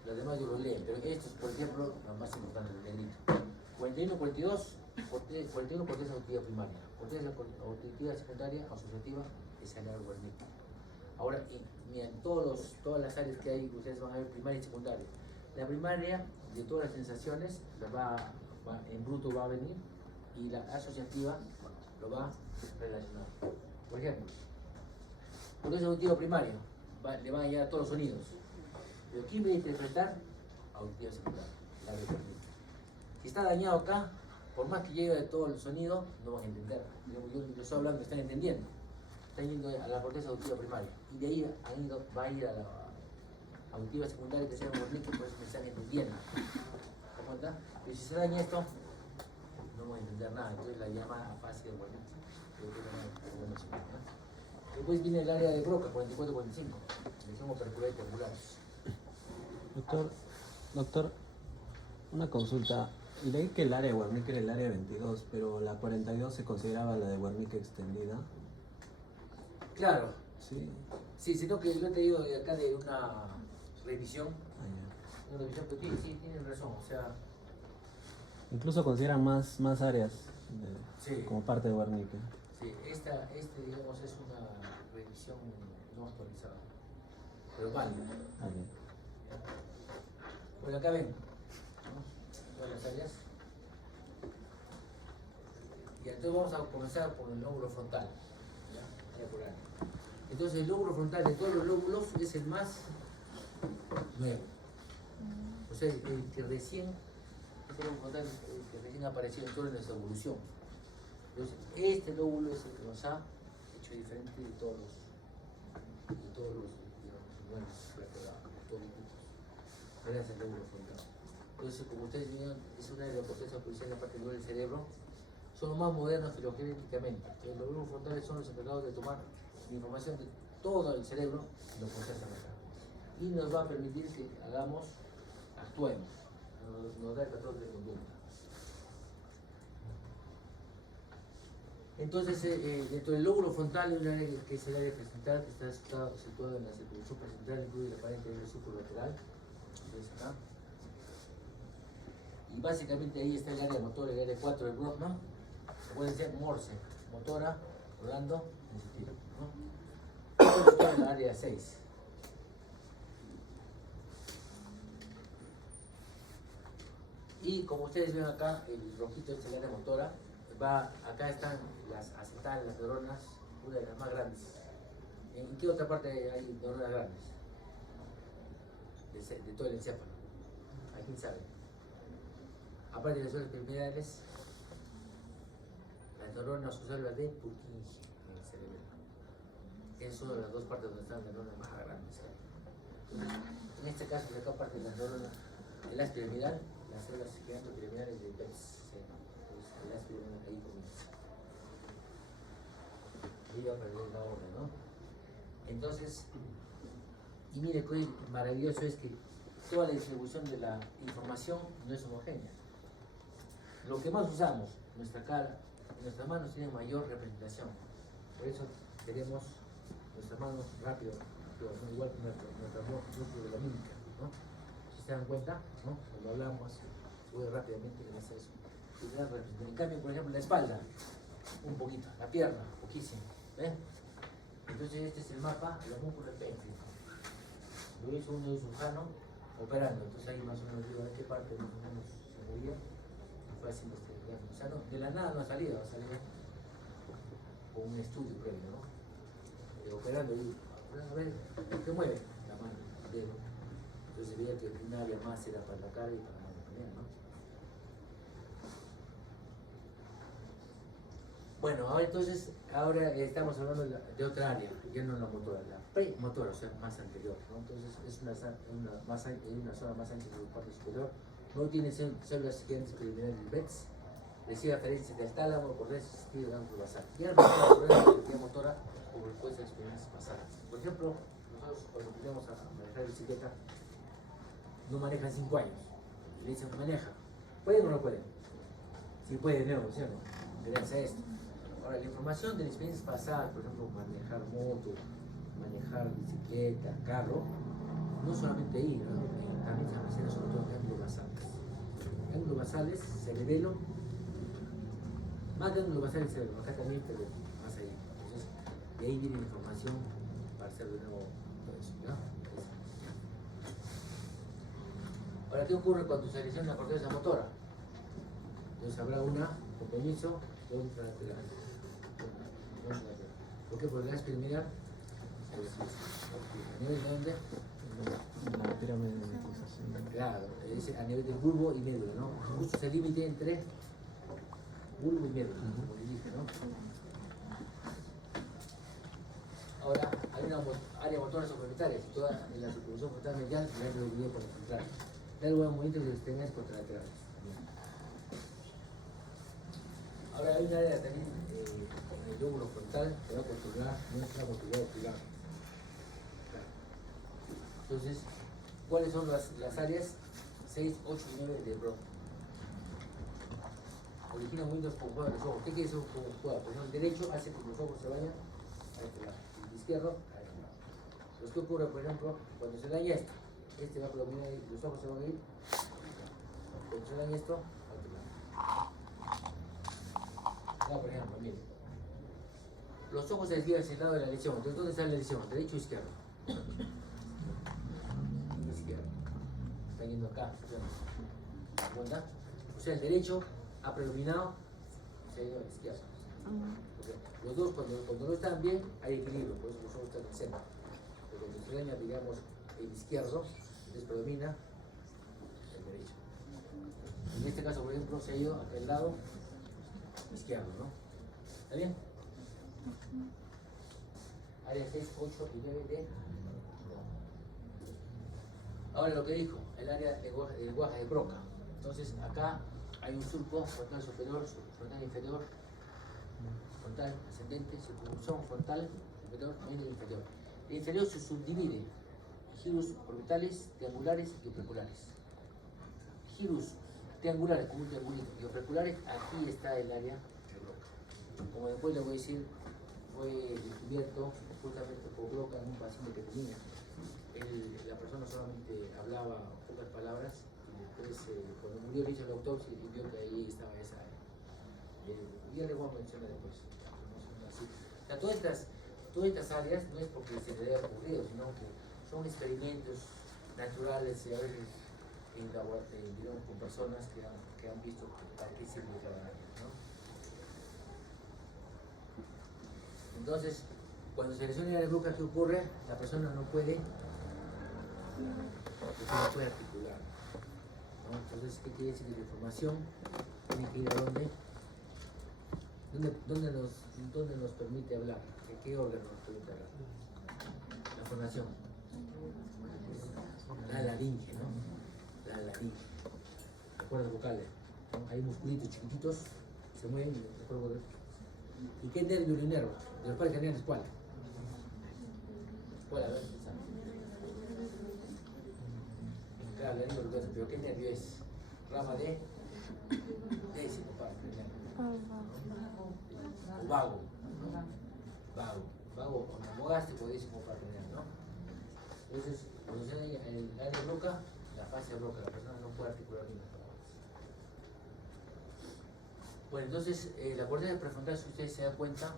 los demás yo los leen, pero estos, por ejemplo, lo más importante, el negrito. 41, 42, 41 corteza auditiva primaria, corteza auditiva secundaria, asociativa, escenario Wernicke. Ahora, en todas las áreas que hay, ustedes van a ver primaria y secundaria. La primaria, de todas las sensaciones, en bruto va a venir, y la asociativa lo va a relacionar. Por ejemplo, corteza auditiva primaria, le van a llegar todos los sonidos. Pero ¿quién va a interpretar? Auditiva secundaria, la de Wernicke. Si está dañado acá, por más que llegue de todo el sonido, no van a entender. Yo estoy hablando, están entendiendo. Están yendo a la corteza auditiva primaria. Y de ahí va a ir a la auditiva secundaria que se llama Wernicke, por eso me están entendiendo. ¿Te cuenta? Pero si se daña esto, no van a entender nada. Entonces la llama fase de Wernicke. Después viene el área de Broca, 44-45. Decimos opercular y triangulares. Doctor, una consulta. Leí que el área de Wernicke era el área 22, pero la 42 se consideraba la de Wernicke extendida. Claro. Sí. Sí, sino que yo he traído de acá de una revisión. Ah, Una revisión, pero sí, tienen razón. O sea, ya. Incluso consideran más áreas sí. como parte de Wernicke. Sí, digamos, es una revisión no actualizada, pero válida. Ah, bien. Bueno, acá ven, ¿no? Todas las áreas. Y entonces vamos a comenzar por el lóbulo frontal. ¿Ya? Área por área. Entonces el lóbulo frontal de todos los lóbulos es el más nuevo. O sea, el que recién, este lóbulo frontal, el que recién apareció en toda nuestra evolución. Entonces, este lóbulo es el que nos ha hecho diferente de todos los digamos, nuevos vertebrados, gracias al lóbulo frontal. Entonces, como ustedes vieron, es una de las cortezas policiales en la parte del cerebro, son los más modernos filogenéticamente. Entonces, los lóbulos frontales son los encargados de tomar la información de todo el cerebro y lo procesan acá. Y nos va a permitir que actuemos, nos da el patrón de conducta. Entonces, dentro del lóbulo frontal hay un área que es el área presental, que está situada en la circunvolución presental, incluye la pared interior del surco lateral. Entonces, acá. Y básicamente ahí está el área motora, el área 4 del Brock, ¿no? Puede ser Morse, motora, rodando, sensitiva, ¿no? Esto está en el área 6. Y como ustedes ven acá, el rojito es el área motora. Acá están las acetales, las neuronas, una de las más grandes. ¿En qué otra parte hay neuronas grandes? De todo el encéfalo. ¿A quién sabe? Aparte de las zonas piramidales, las neuronas o células de Purkinje en el cerebro. Esas son las dos partes donde están las neuronas más grandes. En este caso, de acá parte de las neuronas, el haz piramidal, las células piramidales de Betz. Ahí comienza. Ahí va a perder la orden, ¿no? Entonces, y mire qué maravilloso es que toda la distribución de la información no es homogénea. Lo que más usamos, nuestra cara, nuestras manos tienen mayor representación. Por eso queremos nuestras manos rápido, son igual que nuestro músculo de la mímica, ¿no? Si se dan cuenta, ¿no? Cuando hablamos, muy rápidamente en hace eso. En cambio, por ejemplo, la espalda, un poquito, la pierna, poquísimo. ¿Ven? Entonces este es el mapa de los músculos del pecho. Lo hizo un neurocirujano operando. Entonces ahí más o menos digo, ¿de qué parte más o menos se movía? Fue haciendo este diagnóstico. O sea, no, de la nada no ha salido con un estudio previo, ¿no? Operando y a ver, ¿qué mueve? La mano, el dedo. Entonces veía que un área más era para la cara y para la mano también, ¿no? Bueno, ahora entonces, ahora estamos hablando de otra área, ya no la motora, la premotora, o sea, más anterior, ¿no? Entonces es una zona más ancha del parte superior, no tiene células gigantes preliminares del BETS, recibe referencias del tálamo, corteza, sentido, ángulo basal. Y ahora vamos a hablar de la actividad motora como después de experiencias pasadas. Por ejemplo, nosotros cuando empezamos a manejar bicicleta, no manejan 5 años, y le dicen, maneja, ¿pueden o no pueden? Sí pueden, no, ¿sí o no? Gracias a esto. Ahora, la información de las experiencias pasadas, por ejemplo, manejar moto, manejar bicicleta, carro, no solamente ahí, ¿no? También se almacena sobre todo en ángulos basales. Ángulos basales, cerebelo, más de ángulos basales cerebelo, acá también, pero más ahí. Entonces, de ahí viene la información para hacer de nuevo todo eso, ¿no? Ahora, ¿qué ocurre cuando se lesiona la corteza motora? Entonces habrá una, con permiso, contralateral. ¿Por qué? Porque la extremidad, pues, a nivel de dónde? La pirámide de pulsación. Claro, es a nivel del bulbo y médula, ¿no? Justo es el límite entre bulbo y médula, como le dije, ¿no? Ahora, hay una área motora suplementaria, situada en la circunvolución frontal medial y la área por el central. Da lugar a movimientos de extremidades contralaterales. Ahora hay un área también en el lóbulo frontal que va a controlar nuestra motilidad ocular. Entonces, ¿cuáles son las áreas 6, 8 y 9 de Broca? Origina movimientos conjugados de los ojos. ¿Qué quiere decir conjugado? Por ejemplo, el derecho hace que los ojos se vayan a este lado, el izquierdo a este lado. Pues, ¿qué ocurre, por ejemplo, cuando se daña esto? Este va a predominar y los ojos se van a ir. Cuando se daña esto, a otro lado. Acá, por ejemplo, miren. Los ojos se desvían hacia el lado de la lesión. Entonces, ¿dónde está la lesión? ¿Derecho o izquierdo? Izquierdo. Está yendo acá. ¿Se da cuenta? O sea, el derecho ha predominado, se ha ido a la izquierda. Okay. Los dos, cuando no están bien, hay equilibrio, por eso los ojos están en el centro. Pero cuando se daña, digamos, el izquierdo, entonces predomina el derecho. En este caso, por ejemplo, se ha ido a aquel lado izquierdo, ¿no? ¿Está bien? Área 6, 8 y 9 de... Ahora lo que dijo, el área de lenguaje de Broca. Entonces acá hay un surco frontal superior, frontal inferior, frontal ascendente, circunvolución frontal superior, medio inferior. El inferior se subdivide en girus orbitales, triangulares y operculares. Girus triangulares, como un triangulito, y operculares, aquí está el área de Broca. Como después le voy a decir, fue descubierto justamente por Broca en un paciente que tenía. La persona solamente hablaba pocas palabras y después cuando murió le hizo la autopsia y vio que ahí estaba esa área. Ya le voy a mencionar después. Así. O sea, todas estas áreas no es porque se le haya ocurrido, sino que son experimentos naturales y a veces digamos, con personas que han visto para qué sirve cada área, ¿no? Entonces, cuando se lesiona el área de Broca, ¿qué ocurre? La persona no puede articular, ¿no? Entonces, ¿qué quiere decir? Que la información tiene que ir a dónde nos permite hablar, qué órgano nos permite hablar. La fonación, la laringe, ¿no? La laringe, las cuerdas vocales, ¿no? Hay musculitos chiquititos, se mueven y las cuerdas vocales. ¿Y qué nervio lo inerva? De los cuales generan ¿cuál? ¿Cuál? A ver, claro, la lengua lo pero ¿qué nervio es? Rama de décimo par craneal. O vago, ¿no? Vago mogástico, décimo par craneal, ¿no? Entonces, cuando se da el área de Broca, la fase de Broca, la persona no puede articular bien las palabras. Bueno, entonces, la corteza prefrontal, si ustedes se dan cuenta,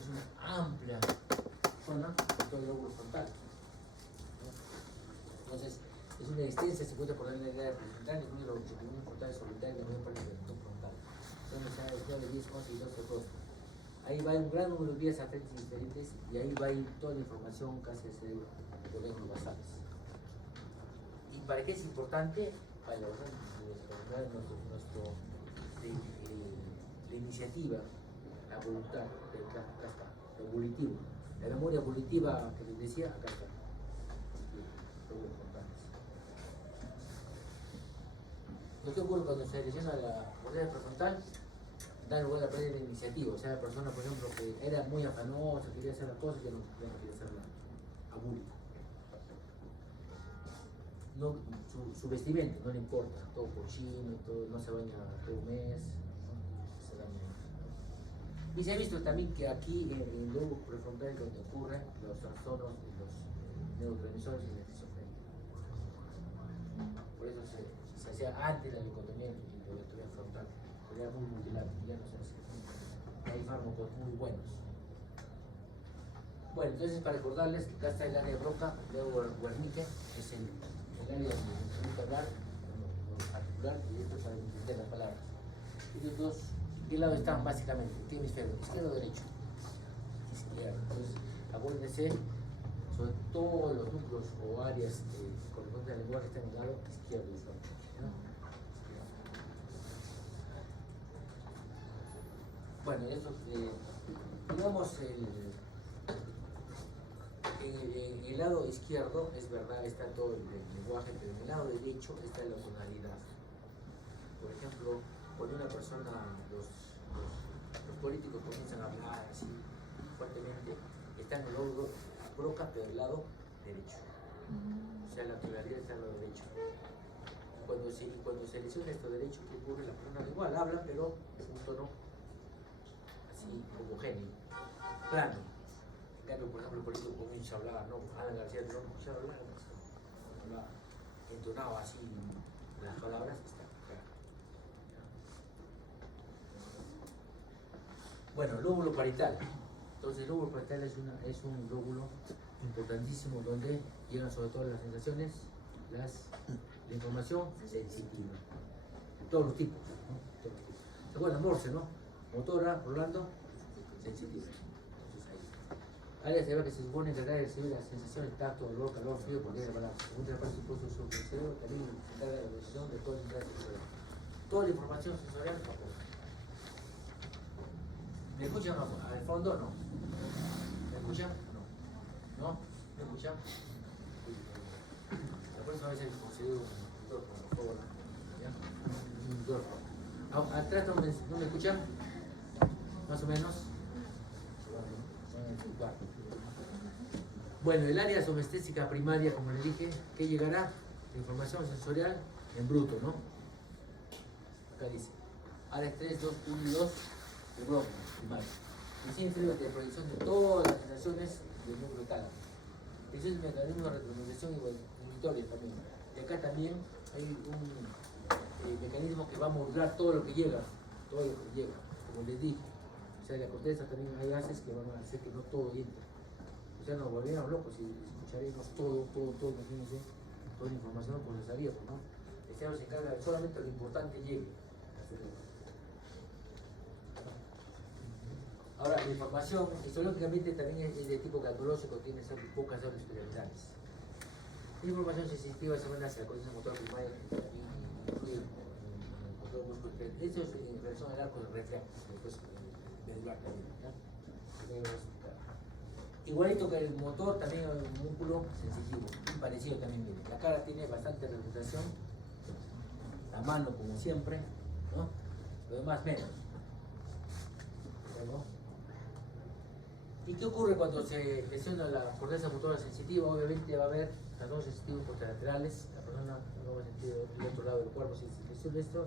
es una amplia zona de todo el lóbulo frontal, ¿no? Entonces, Es una extensa 50% de la área frontal, incluye los objetivos frontales solitarios y la mayor parte del región frontal. Son las áreas 9, 10, 11 y 12 rostros. Ahí va un gran número de vías afectas diferentes y ahí va a ir toda la información casi del cerebro de los lóbulos basales. ¿Y para qué es importante? Para lograr la iniciativa, la voluntad, acá está, lo volitivo. La memoria volitiva que les decía, acá está. Lóbulos frontales. Lo que ocurre cuando se lesiona la corteza prefrontal, da lugar a la pérdida de iniciativa. O sea, la persona, por ejemplo, que era muy afanosa, quería hacer las cosas, ya no quería hacerla abúlica. No, su vestimenta no le importa, todo cochino, todo, no se baña todo un mes, ¿no? Se baña. Y se ha visto también que aquí en el lobo prefrontal es donde ocurren los trastornos de los neurotransmisores y la esquizofrenia. Por eso se hacía antes la leucotomía y la leucotomía frontal, pero era muy mutilante, ya no se hace. Hay fármacos muy buenos. Bueno, entonces para recordarles que acá está el área de Broca, luego Wernicke, es el área de hablar, articular, y esto para entender las palabras. Ellos dos, ¿qué lado están básicamente? ¿Qué hemisferio? ¿Izquierdo o derecho? Izquierdo. Entonces, acuérdense, sobre todos los núcleos o áreas que corresponden al lenguaje están en el lado izquierdo usualmente, ¿no? Bueno, esto, digamos, en el lado izquierdo, es verdad, está todo el lenguaje, pero en el lado derecho está la tonalidad. Por ejemplo, cuando una persona, los políticos comienzan a hablar así fuertemente, está en el lado Broca, pero del lado derecho. O sea, la tonalidad está en el lado derecho. Cuando se lesiona esto derecho, ¿qué ocurre? La persona igual habla, pero es un tono así homogéneo, plano. En cambio, por ejemplo, el político comienza a hablar, ¿no? Alan García no escucha hablar, hablaba entonado así las palabras, está claro. Bueno, lóbulo parietal. Entonces, el lóbulo parietal es un lóbulo importantísimo donde llegan sobre todo las sensaciones, la información sensitiva. Todos los tipos, ¿no? Todos los tipos. ¿Se acuerdan? Morse, ¿no? Motora, Rolando, sensitiva. Área cerebral que se supone encargar de recibir las sensaciones, tacto, olor, calor, frío, cualquier palabra. Según la parte supuesto sobre el cerebro, también se encarga de la decisión de toda la entrada sensorial. Toda la información sensorial no aporta. ¿Me escuchan o no? ¿Al fondo no? ¿Me escuchan? No. ¿No? ¿Me escuchan? La próxima vez considero un micrófono, por favor. ¿Ya? Un micrófono. ¿Atrás no me escuchan? ¿Más o menos? Bueno, el área somestésica primaria, como les dije, que llegará la información sensorial en bruto, ¿no? Acá dice, áreas 3, 2, 1 y 2, el bronco primario. Y sin sirve de proyección de todas las sensaciones del núcleo tálamo. Ese es el mecanismo de retroalimentación inhibitoria también. Y acá también hay un mecanismo que va a modular todo lo que llega, como les dije. O sea, la corteza también hay gases que van a hacer que no todo entre. O sea, nos volvíamos locos si escucharíamos todo, imagínense, toda la información procesaríamos, ¿no? El cerebro se encarga de solamente lo importante llegue al cerebro. Ahora, la información histológicamente también es de tipo calculósico, tiene pocas horas experimentales. La información sensitiva se manda hacia la corteza motora primaria que también incluye el motor músculo. Esto es en relación al arco del reflejo, después medular también, ¿no? Igualito que el motor, también hay un músculo sensitivo, parecido también, miren. La cara tiene bastante representación, la mano como siempre, ¿no? Lo demás menos. ¿No? ¿Y qué ocurre cuando se lesiona la corteza motora sensitiva? Obviamente va a haber trastornos sensitivos contralaterales, la persona no va a sentir el otro lado del cuerpo. Si se lesiona esto,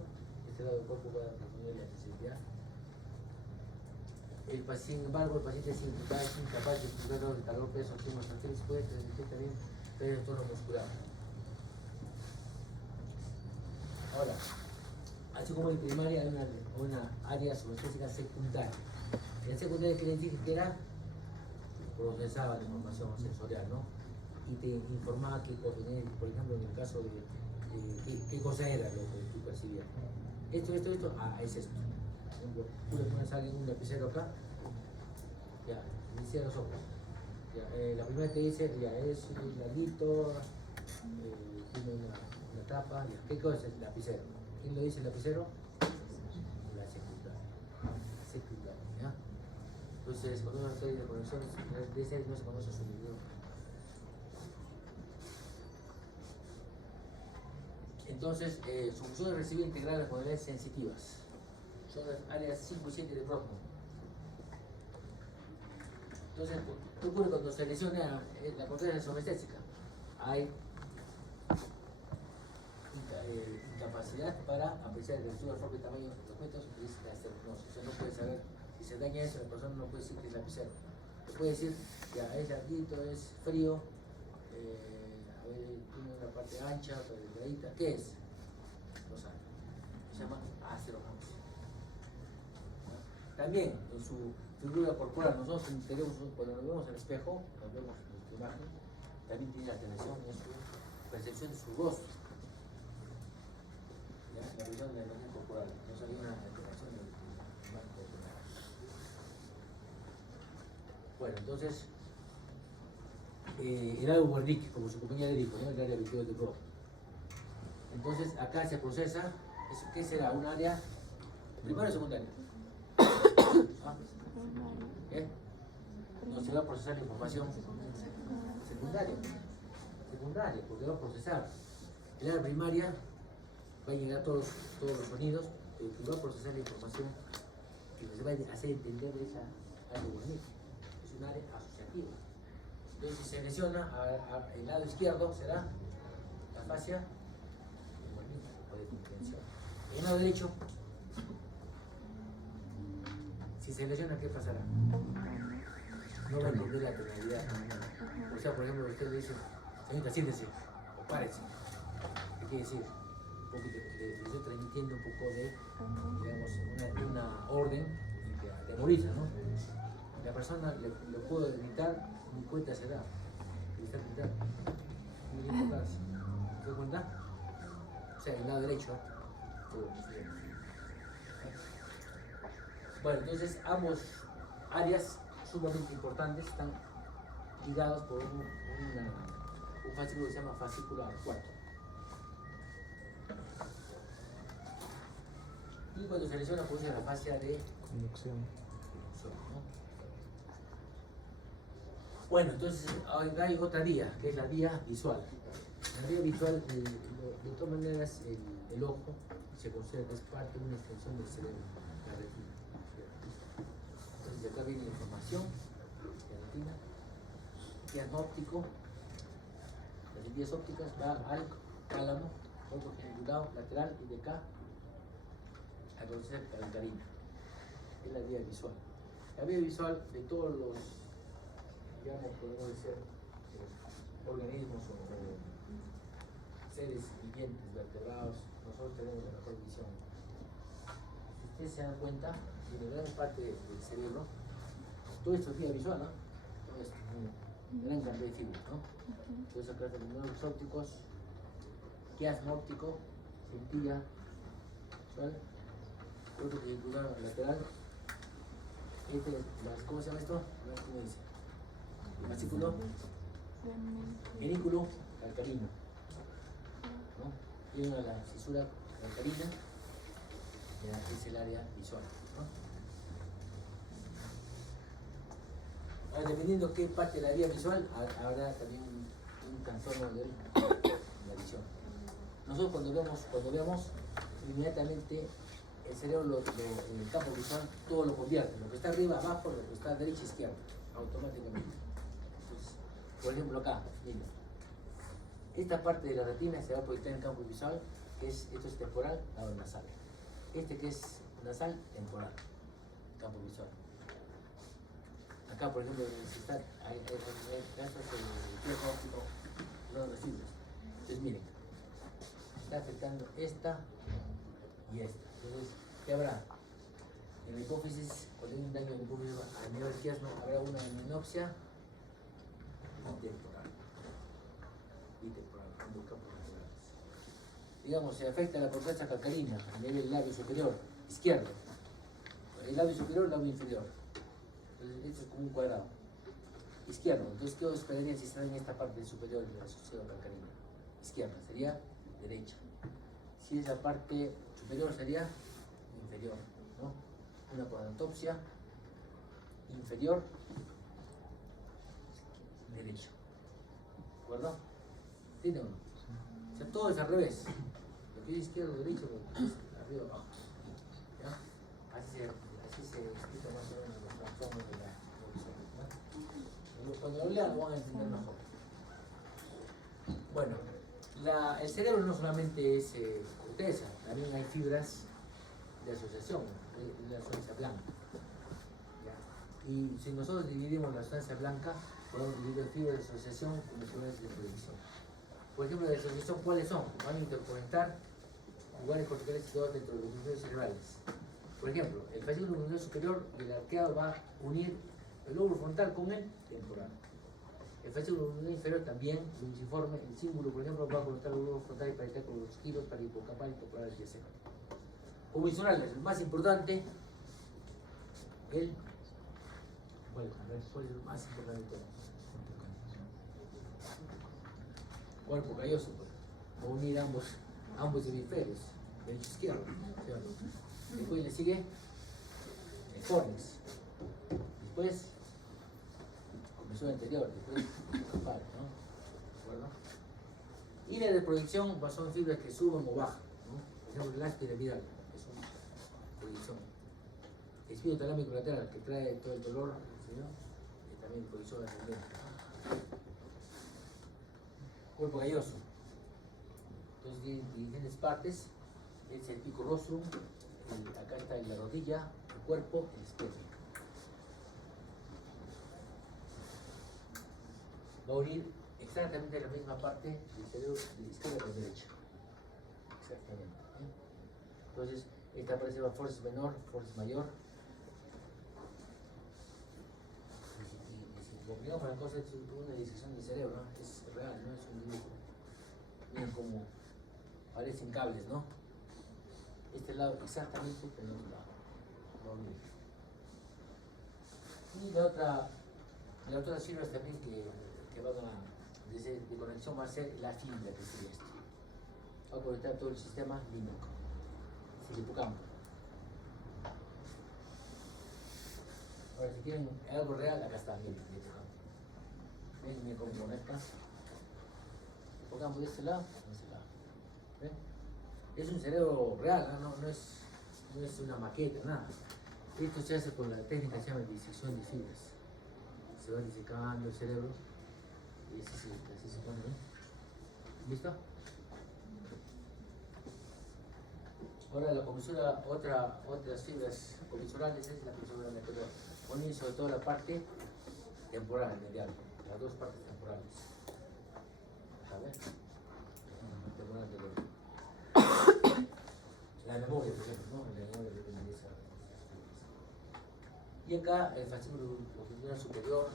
este lado del cuerpo va a disminuir la sensibilidad. Sin embargo, el paciente es incapaz de disfrutar el calor, peso, estímulos arteriales, puede transmitir también pérdida de tono muscular. Ahora, así como en primaria hay una área subespecífica secundaria. En secundaria, que les dije que era, procesaba la información sensorial, ¿no? y te informaba qué coordenar, por ejemplo, en el caso de qué cosa era lo que tú percibías. Esto, es esto. Por ejemplo, tú le pones a alguien un lapicero acá, ya, y cierra los ojos. Ya, la primera que dice, ya, es un ladito, tiene una tapa, ya. ¿Qué cosa es el lapicero? ¿Quién lo dice el lapicero? La secundaria. La secundaria, ¿ya? Entonces, cuando una serie de conexiones de ese no se conoce su video. Entonces, su función es recibir e integrar las modalidades sensitivas. Son las áreas 5 y 7 de Brockman. Entonces, ¿qué ocurre cuando se lesiona la corteza somestésica? Hay incapacidad para apreciar el textura, forma y tamaño de los objetos, que es la esterognosis. O sea, no puede saber si se daña eso, la persona no puede decir que es lapicero. Se puede decir, ya, es larguito, es frío, a ver, tiene una parte ancha, otra delgadita. ¿Qué es? No sabe. Se llama asterognosis. También en su figura corporal, nosotros tenemos, cuando nos vemos al espejo, nos vemos nuestra imagen, también tiene alteración en su percepción de su rostro. ¿Ya? La visión de la imagen corporal. Entonces hay una alteración de la imagen corporal. Bueno, entonces, el área Wernicke, como su compañía le dijo, ¿no? El área 22 de Brock. Entonces, acá se procesa, ¿qué será? ¿Un área primaria o secundaria? ¿Ah? ¿Qué? No se va a procesar la información secundaria. Secundaria, porque va a procesar. El área primaria va a llegar todos los sonidos, pero que va a procesar la información que les va a hacer entender esa área Wernicke. Es un área asociativa. Entonces, si se lesiona el lado izquierdo, será la fascia de Wernicke o de comprensión. El lado derecho, si se lesiona, ¿qué pasará? No va a entender la tonalidad. O sea, por ejemplo, usted le dice, señorita, siéntese o párese. ¿Qué quiere decir? Porque le estoy transmitiendo un poco de, digamos, una orden que atemoriza, ¿no? La persona le puedo gritar, ni cuenta se da. Le está gritando, no le importa. ¿Se da cuenta? O sea, el lado derecho. Bueno, entonces ambos áreas sumamente importantes están ligados por un fascículo que se llama fascículo A4. Y cuando se lesiona, pues en la fascia de Conducción. ¿no? Bueno, entonces acá hay otra vía, que es la vía visual. La vía visual, de todas maneras, el ojo se considera que es parte de una extensión del cerebro, la retina. Entonces, de acá viene la información de la retina, quiasma óptico, las lentillas ópticas va al cálamo, otro geniculado lateral y de acá a conocer calentarina. Es la vía visual. La vía visual de todos los, digamos, podemos decir, organismos o seres vivientes, vertebrados, nosotros tenemos la mejor visión. Si ustedes se dan cuenta, en gran parte del cerebro, todo esto es vía visual, ¿no? Todo esto, gran cantidad de fibras, ¿no? Entonces acá tenemos nervios ópticos, quiasma óptico, lentilla visual, otro genicular lateral. ¿Cómo se llama esto? A ver cómo dice. Fascículo, genículo calcarino, ¿no? Llega a la fisura calcarina, ya es el área visual, ¿no? Ahora, dependiendo qué parte de la vía visual, habrá también un trastorno de la visión. Nosotros cuando vemos, inmediatamente el cerebro en el campo visual todo lo convierte, lo que está arriba, abajo, lo que está derecha, izquierda, automáticamente. Entonces, por ejemplo acá, miren, esta parte de la retina se va a proyectar en el campo visual, esto es temporal, lado nasal. Este que es nasal, temporal, campo visual. Acá, por ejemplo, si está, gastas el flejo óptico, no lo recibes. Entonces, miren, está afectando esta y esta. Entonces, ¿qué habrá? En la hipófisis, cuando hay un daño en la hipófisis a nivel del quiasma, habrá una menopsia temporal. y temporal, ambos campos temporales. Digamos, se afecta la corteza calcarínea a nivel del labio superior, izquierdo. El labio superior, el labio inferior. Entonces, esto es como un cuadrado. Izquierdo. Entonces, ¿qué esperaría si está en esta parte superior de la sociedad calcarínea? Izquierda, sería derecha. Si esa parte superior sería inferior, ¿no? Una podontopsia inferior derecho. ¿De acuerdo? ¿Entienden o no? O sea, todo es al revés. Lo que es izquierdo, derecho, lo que es arriba, abajo. ¿Ya? Así se explica más o menos los trastornos de la evolución. Cuando lo lean lo van a entender mejor. Bueno, el cerebro no solamente es corteza, también hay fibras de asociación, de la sustancia blanca. ¿Ya? Y si nosotros dividimos la sustancia blanca, podemos dividir fibras de asociación como fibras de proyección. Por ejemplo, de asociación, ¿cuáles son? Van a interconectar lugares corticales situados dentro de los núcleos cerebrales. Por ejemplo, el fascículo luminoso superior y el arqueado va a unir el lóbulo frontal con el temporal. El fascículo luminoso inferior también, luciforme, el símbolo, por ejemplo, va a conectar el lóbulo frontal y parietal con los giros para hipocapal y temporal adyacente. Comisionales, el más importante, ¿cuál es el más importante de todos? Cuerpo calloso, pues. Va a unir ambos hemisferios, derecho e izquierdo. ¿Cierto? Después le sigue el córnex. Después, comisión anterior, después hipocapal, ¿no? ¿De acuerdo? Y la de proyección son fibras que suben o bajan, ¿no? Por ejemplo, el áspide viral es una proyección. El espíritu talámico lateral que trae todo el dolor, ¿sí? Es también proyección ascendente. Cuerpo calloso. Entonces tiene diferentes partes. Es el pico rostrum, acá está la rodilla, el cuerpo, el esqueleto. Va a unir exactamente la misma parte del cerebro de la izquierda con la derecha. Exactamente. Entonces, esta parte se llama forceps menor, forceps mayor. Digamos, la cosa es una disección del cerebro, ¿no? Es real, no es un dibujo. Miren cómo parecen cables, ¿no? Este lado exactamente con el otro lado. Va a unir. Y las otras fibras también que van a de conexión va a ser la fibra que sigue esto. Va a conectar todo el sistema límbico. Es el hipocampo. Ahora, si quieren algo real, acá está, miren, el hipocampo. Ven cómo conecta. El hipocampo de este lado, de este lado. ¿Ven? Es un cerebro real, ¿no? No es una maqueta, nada. Esto se hace con la técnica que se llama disección de fibras. Se va disecando el cerebro y así se pone, ¿no? ¿Listo? Ahora la comisura, otras fibras comisurales es la comisura anterior. Ponen sobre todo la parte temporal, medial, las dos partes temporales. A ver. Temporal anterior. La memoria, por ejemplo, ¿no? La memoria que tiene esa. Y acá el fascículo longitudinal superior,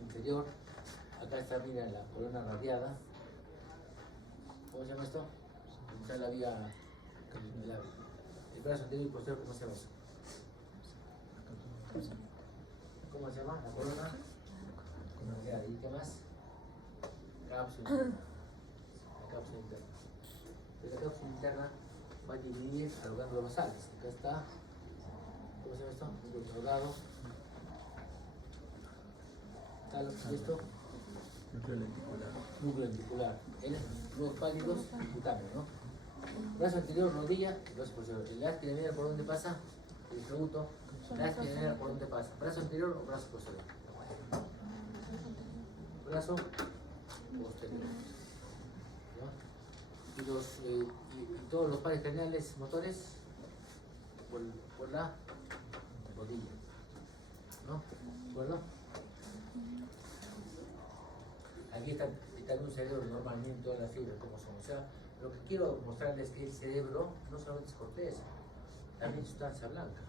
inferior. Acá está, mira, la columna radiada. ¿Cómo se llama esto? Está la vía. El brazo anterior y posterior, ¿cómo se llama eso? ¿Cómo se llama? La columna. ¿Y qué más? Cápsula. La cápsula interna. Pero la cápsula interna va a dividir a los ganglios basales. Acá está. ¿Cómo se llama esto? Un controlado. ¿Esto? Núcleo lenticular. Núcleo lenticular. Los pálidos y cutáneos, ¿no? Brazo anterior, rodilla, brazo posterior. El áspide medial por dónde pasa, el tributo. El áspide medial por dónde pasa, brazo anterior o brazo posterior. Brazo posterior. ¿Ya? Y todos los pares craneales motores por la rodilla. ¿No? ¿De acuerdo? Aquí está un cerebro normalmente todas las fibras como son. O sea, lo que quiero mostrarles es que el cerebro no solamente es corteza, también es sustancia blanca.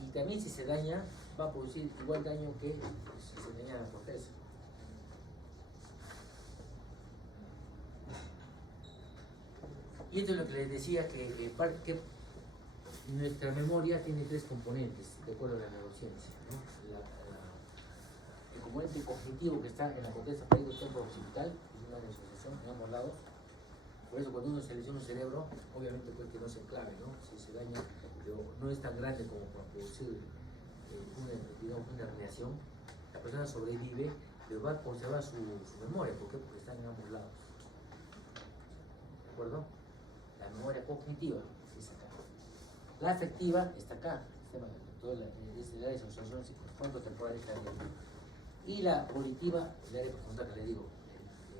Y también si se daña, va a producir igual daño que si se daña la corteza. Y esto es lo que les decía, que nuestra memoria tiene tres componentes, de acuerdo a la neurociencia, ¿no? El componente cognitivo que está en la corteza parieto-temporo-occipital, es una asociación en ambos lados. Por eso cuando uno se lesiona un cerebro, obviamente puede que no se clave, ¿no? Si se daña, pero no es tan grande como para producir una herniación. La persona sobrevive, pero va a conservar su memoria. ¿Por qué? Porque está en ambos lados. ¿De acuerdo? La memoria cognitiva es acá. La afectiva está acá. Es el área de asociación frontotemporal está ahí. Y la auditiva, el área profunda que le digo,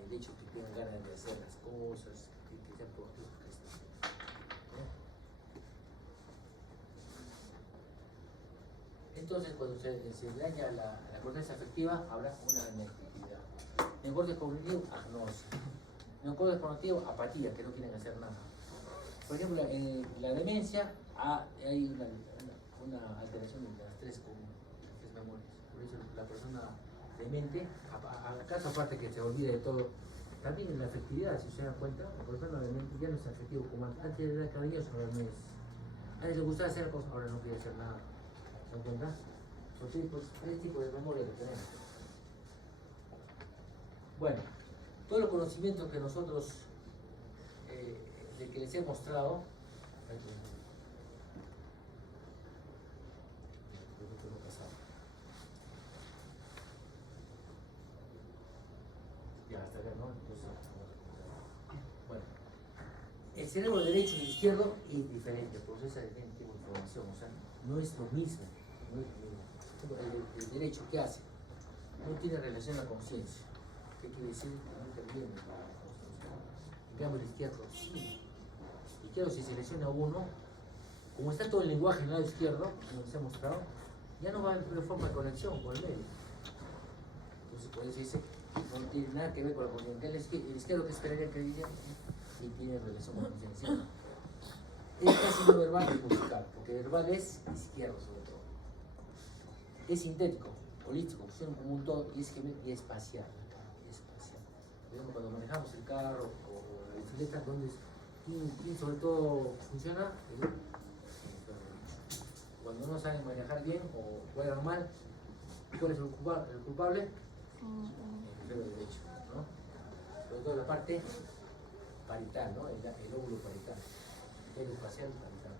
el hecho que tengan ganas de hacer las cosas, que sean productivos. Entonces, cuando se daña la corteza afectiva, habrá una inactividad. En el córtex cognitivo, agnosia. En el córtex cognitivo, apatía, que no quieren hacer nada. Por ejemplo, en la demencia hay una alteración de las tres memorias. Por eso la persona demente, acaso aparte que se olvida de todo, también en la afectividad, si se dan cuenta, la persona demente ya no es afectivo como antes. Antes era cariñoso, ahora no es. Antes le gustaba hacer cosas, ahora no quiere hacer nada. ¿Se dan cuenta? Pues, ese tipo de memoria que tenemos. Bueno, todos los conocimientos que nosotros, de que les he mostrado, ya hasta acá, ¿no? Entonces, bueno, el cerebro derecho y el izquierdo es diferente, procesa diferente tipo de información, o sea, no es lo mismo. No es lo mismo. El derecho, ¿qué hace? No tiene relación a la conciencia. ¿Qué quiere decir? No interviene en la conciencia. En cambio, el izquierdo, sí. El izquierdo, si se lesiona uno, como está todo el lenguaje en el lado izquierdo, como les he mostrado, ya no va a haber forma de conexión con el medio. Entonces, por eso dice, no tiene nada que ver con la conciencia. El izquierdo, ¿qué esperaría que diga? Y tiene relación con la conciencia. Es casi no verbal que musical, porque verbal es izquierdo sobre todo. Es sintético, holístico, funciona como un todo y es espacial. Por ejemplo, cuando manejamos el carro o la bicicleta, ¿quién sobre todo funciona? Cuando no saben manejar bien o juegan mal, ¿cuál es el culpable? El derecho, ¿no? Sobre todo la parte parital, ¿no? El óvulo parital. El espacial parital,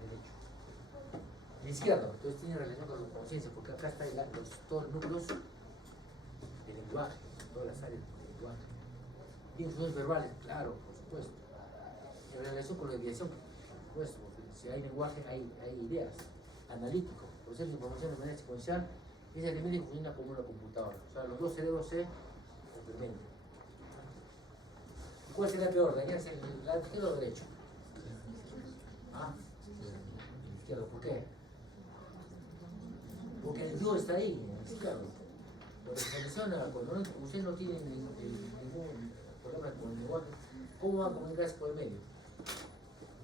derecho. El izquierdo, entonces tiene relación con la conciencia, porque acá están todos los núcleos del lenguaje, todas las áreas del lenguaje. Tiene funciones verbales, claro, por supuesto. En relación con la ideación, por supuesto, porque si hay lenguaje, hay ideas. Analítico, procesar información de manera secuencial, ese elemento funciona como una computadora. O sea, los dos cerebros se complementan. ¿Cuál será peor, dañarse el lado izquierdo o derecho? Ah, el izquierdo, ¿por qué? Porque el yo está ahí, en el izquierdo. Porque se menciona, cuando usted no tiene ningún problema con el lenguaje, ¿cómo va a comunicarse por el medio?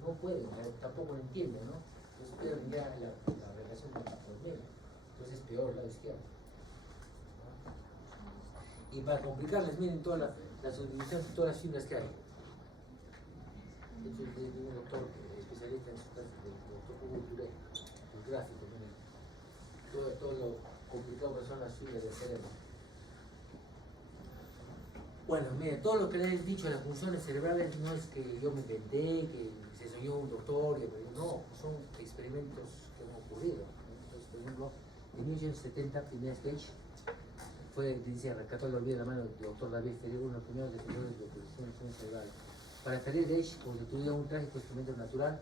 No puede, tampoco lo entiende, ¿no? Entonces pierde ya la relación con el medio. Entonces es peor el lado izquierdo. Y para complicarles, miren todas las subdivisiones y todas las fibras que hay. De hecho, es un doctor especialista en sustancias, el doctor Hugo Turé, el gráfico, miren. Todo lo complicado que son las fibras del cerebro. Bueno, miren, todo lo que les he dicho de las funciones cerebrales no es que yo me inventé, que se soñó un doctor, no, son experimentos que han ocurrido. Entonces, por ejemplo, en 1970, primer stage, dice, rescató el olvido de la mano del doctor David Ferrer, uno de los primeros defensores de la función cerebral. Para Ferrer, constituía un trágico experimento natural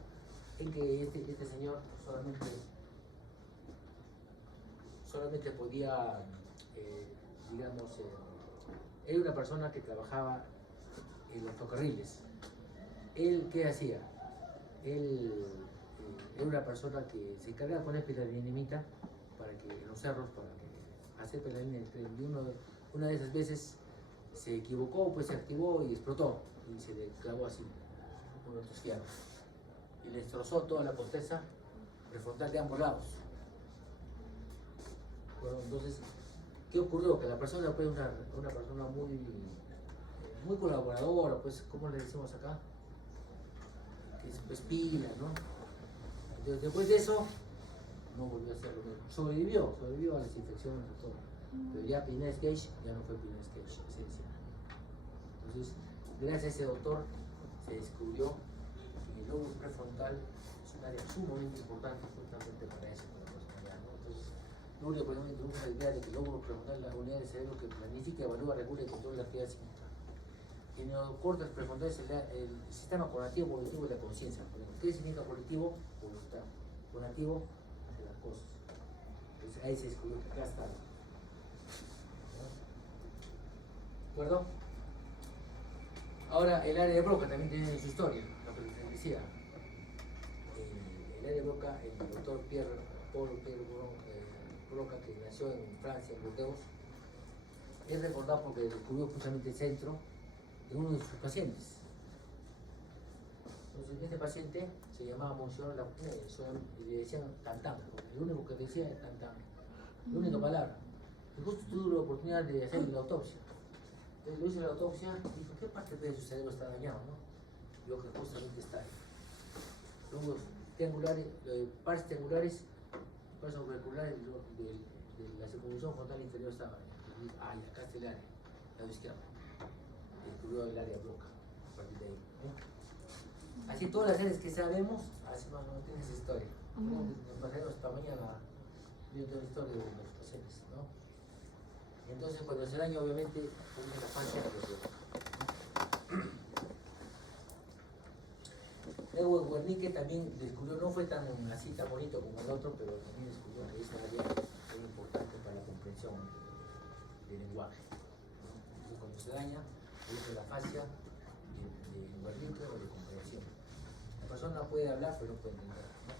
en que este señor solamente podía, digamos, era una persona que trabajaba en los ferrocarriles. ¿Él qué hacía? Él era una persona que se encargaba de poner dinamita para que en los cerros, para que hacer peladina del tren. Y una de esas veces se equivocó, pues se activó y explotó y se le clavó así uno de estos fierros y le destrozó toda la corteza prefrontal de ambos lados. Bueno, entonces, ¿qué ocurrió? Que la persona fue una persona muy colaboradora, pues, ¿cómo le decimos acá? después pila, ¿no? Entonces después de eso, no volvió a hacer lo mismo. Sobrevivió a las infecciones y todo. Pero ya Pinel Gage ya no fue Pinel Gage esencial. Entonces, gracias a ese doctor se descubrió que el lóbulo prefrontal es un área sumamente importante justamente para eso, para la personalidad, ¿no? Entonces, Nuria, por ejemplo, introdujo la idea de que el lóbulo prefrontal es la unidad del cerebro que planifica, evalúa, regula y controla la actividad psíquica. El neocórtex prefrontal es el sistema cognitivo volutivo de la conciencia. ¿Qué significa colectivo? Voluntad. Cognitivo, hacer las cosas. Entonces, ahí se descubrió que acá está. ¿De acuerdo? Ahora, el área de Broca también tiene su historia, lo que les decía. El área de Broca, el doctor Paul Pierre Broca, que nació en Francia, en Burdeos, es recordado porque descubrió justamente el centro de uno de sus pacientes. Entonces, este paciente se llamaba Monsieur Lacunay, y le decían Tantán, porque el único que decía era Tantán, la única palabra. Y justo tuvo la oportunidad de hacer la autopsia. Entonces le hice la autopsia y dijo, ¿qué parte de su cerebro está dañado? ¿No? Yo que justamente está ahí. Luego, partes triangulares, partes auriculares de la circunvolución frontal inferior estaba. Y dije, ay, acá está el área, lado izquierdo. Descubrió el área Broca, a partir de ahí. ¿No? Así todas las áreas que sabemos, así más o menos tiene esa historia. Nos pasaremos esta mañana viendo la historia de los pacientes, ¿no? Entonces, cuando se daña, obviamente, tenemos la fascia de los dedos. Luego, Wernicke también descubrió, no fue tan así tan bonito como el otro, pero también descubrió que esta área es muy importante para la comprensión del lenguaje. Entonces, cuando se daña, es la fascia de Wernicke o de comprensión. La persona puede hablar, pero no puede entender, ¿no?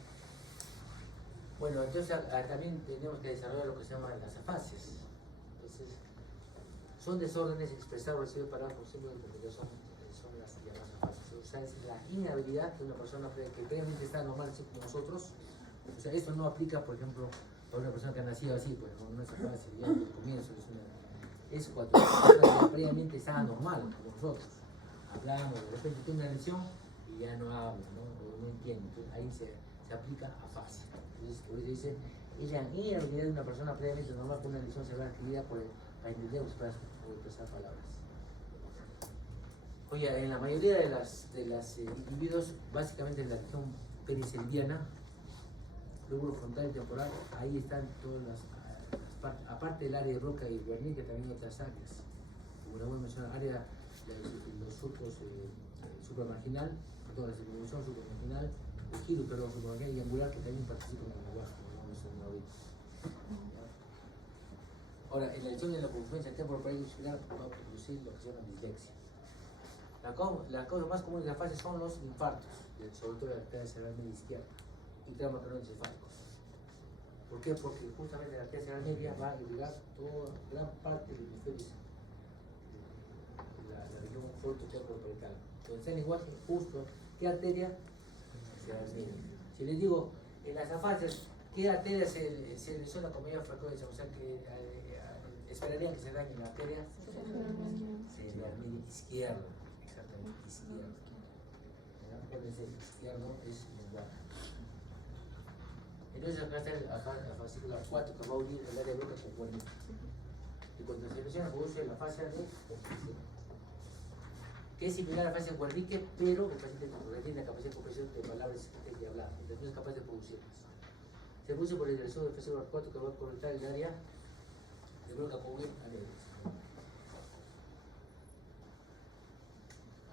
Bueno, entonces también tenemos que desarrollar lo que se llama las afasias. Entonces, son desórdenes expresados, recibe palabras por símbolos de comunicación, son las llamadas afasias. O sea, es la inhabilidad que una persona que previamente está normal, así como nosotros. O sea, esto no aplica, por ejemplo, a una persona que ha nacido así, pues no es afasia, ya desde el comienzo es cuando una persona previamente está normal, como nosotros. Hablamos, de repente tiene una lesión y ya no habla, ¿no? O no entiende. Entonces, ahí se aplica afasia. Entonces, por eso dice, es la inhabilidad de una persona previamente normal con una lesión severa adquirida para entender o expresar palabras. Oye, en la mayoría de las individuos, básicamente en la región periselviana, lóbulo frontal y temporal, ahí están todas las partes, aparte del área de Broca y Wernicke, también otras áreas. Como la voy a mencionar, área de los surcos supramarginal, toda la circunvolución supramarginal, el giro, perdón, supramarginal y angular, que también participan en el lenguaje, como lo vamos a mencionar ahorita. Ahora, en la lesión de la confluencia temporoparietal va a producir lo que se llama dislexia. La causa más común de la fase son los infartos, sobre todo de la arteria cerebral media izquierda, y traumas craneoencefálicos. ¿Por qué? Porque justamente la arteria cerebral media va a irrigar toda gran parte del hemisferio, la región frontotemporoparietale. Donde está el lenguaje, justo, ¿qué arteria? Cerebral media. Si les digo, en las afasias, ¿qué arteria se lesiona con mayor frecuencia? O sea, que esperarían que se dañe la arteria cerebral media izquierda. Exactamente, izquierdo. Acuérdense, izquierdo es lenguaje. Entonces acá está el fascículo 4 que va a unir el área de Broca con Wernicke. Y cuando se lesiona produce la fascia de comprensión, que es similar a la fascia de Wernicke, pero el paciente tiene la capacidad de comprensión de palabras escritas y habladas, entonces no es capaz de producirlas. Se produce por la dirección del fascículo 4 que va a conectar el área de Broca con Wernicke.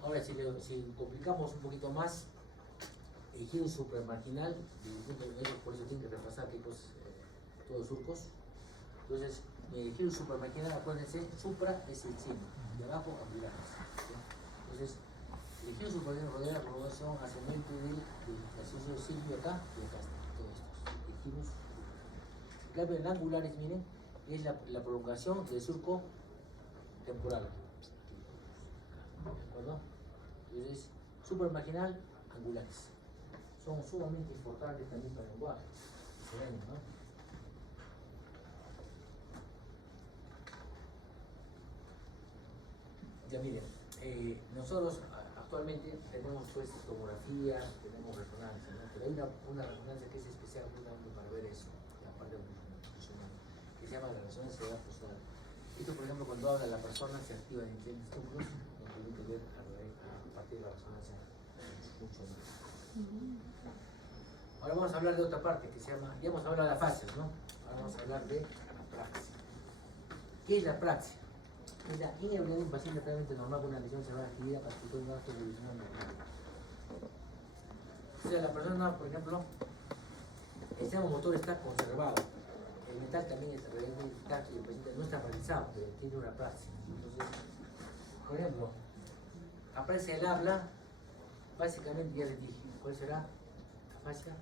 Ahora, si complicamos un poquito más, el giro supramarginal, por eso tienen que repasar que todos surcos. Entonces, el giro supramarginal, acuérdense, supra es encima, y abajo ambulares. Entonces, el giro supramarginal rodea la prolongación ascendente del acceso silvio acá y acá está, todos estos. El giro en cambio, en angulares, miren, es la prolongación del surco temporal. ¿De acuerdo? Entonces, supramarginal, angulares. Son sumamente importantes también para el lenguaje. Se ven, ¿no? Ya miren, nosotros actualmente tenemos pues tomografía, tenemos resonancia, ¿no? Pero hay una resonancia que es especial para ver eso, la parte funcional, que se llama la resonancia de postal. Esto, por ejemplo, cuando habla la persona se activa en diferentes núcleos, nos permite ver a partir de la resonancia mucho más. Ahora vamos a hablar de otra parte que se llama, ya hemos hablado de las fases, ¿no? Ahora vamos a hablar de la praxia. ¿Qué es la praxia? Es la inhabilidad de un paciente previamente normal con una lesión cerebral adquirida para que pueda gasto evolucional normal. O sea, la persona, por ejemplo, el sistema motor está conservado, el mental también está realmente intacto y el paciente no está paralizado, pero tiene una praxia. Entonces, por ejemplo, aparece el habla, básicamente ya les dije, ¿cuál será la fascia?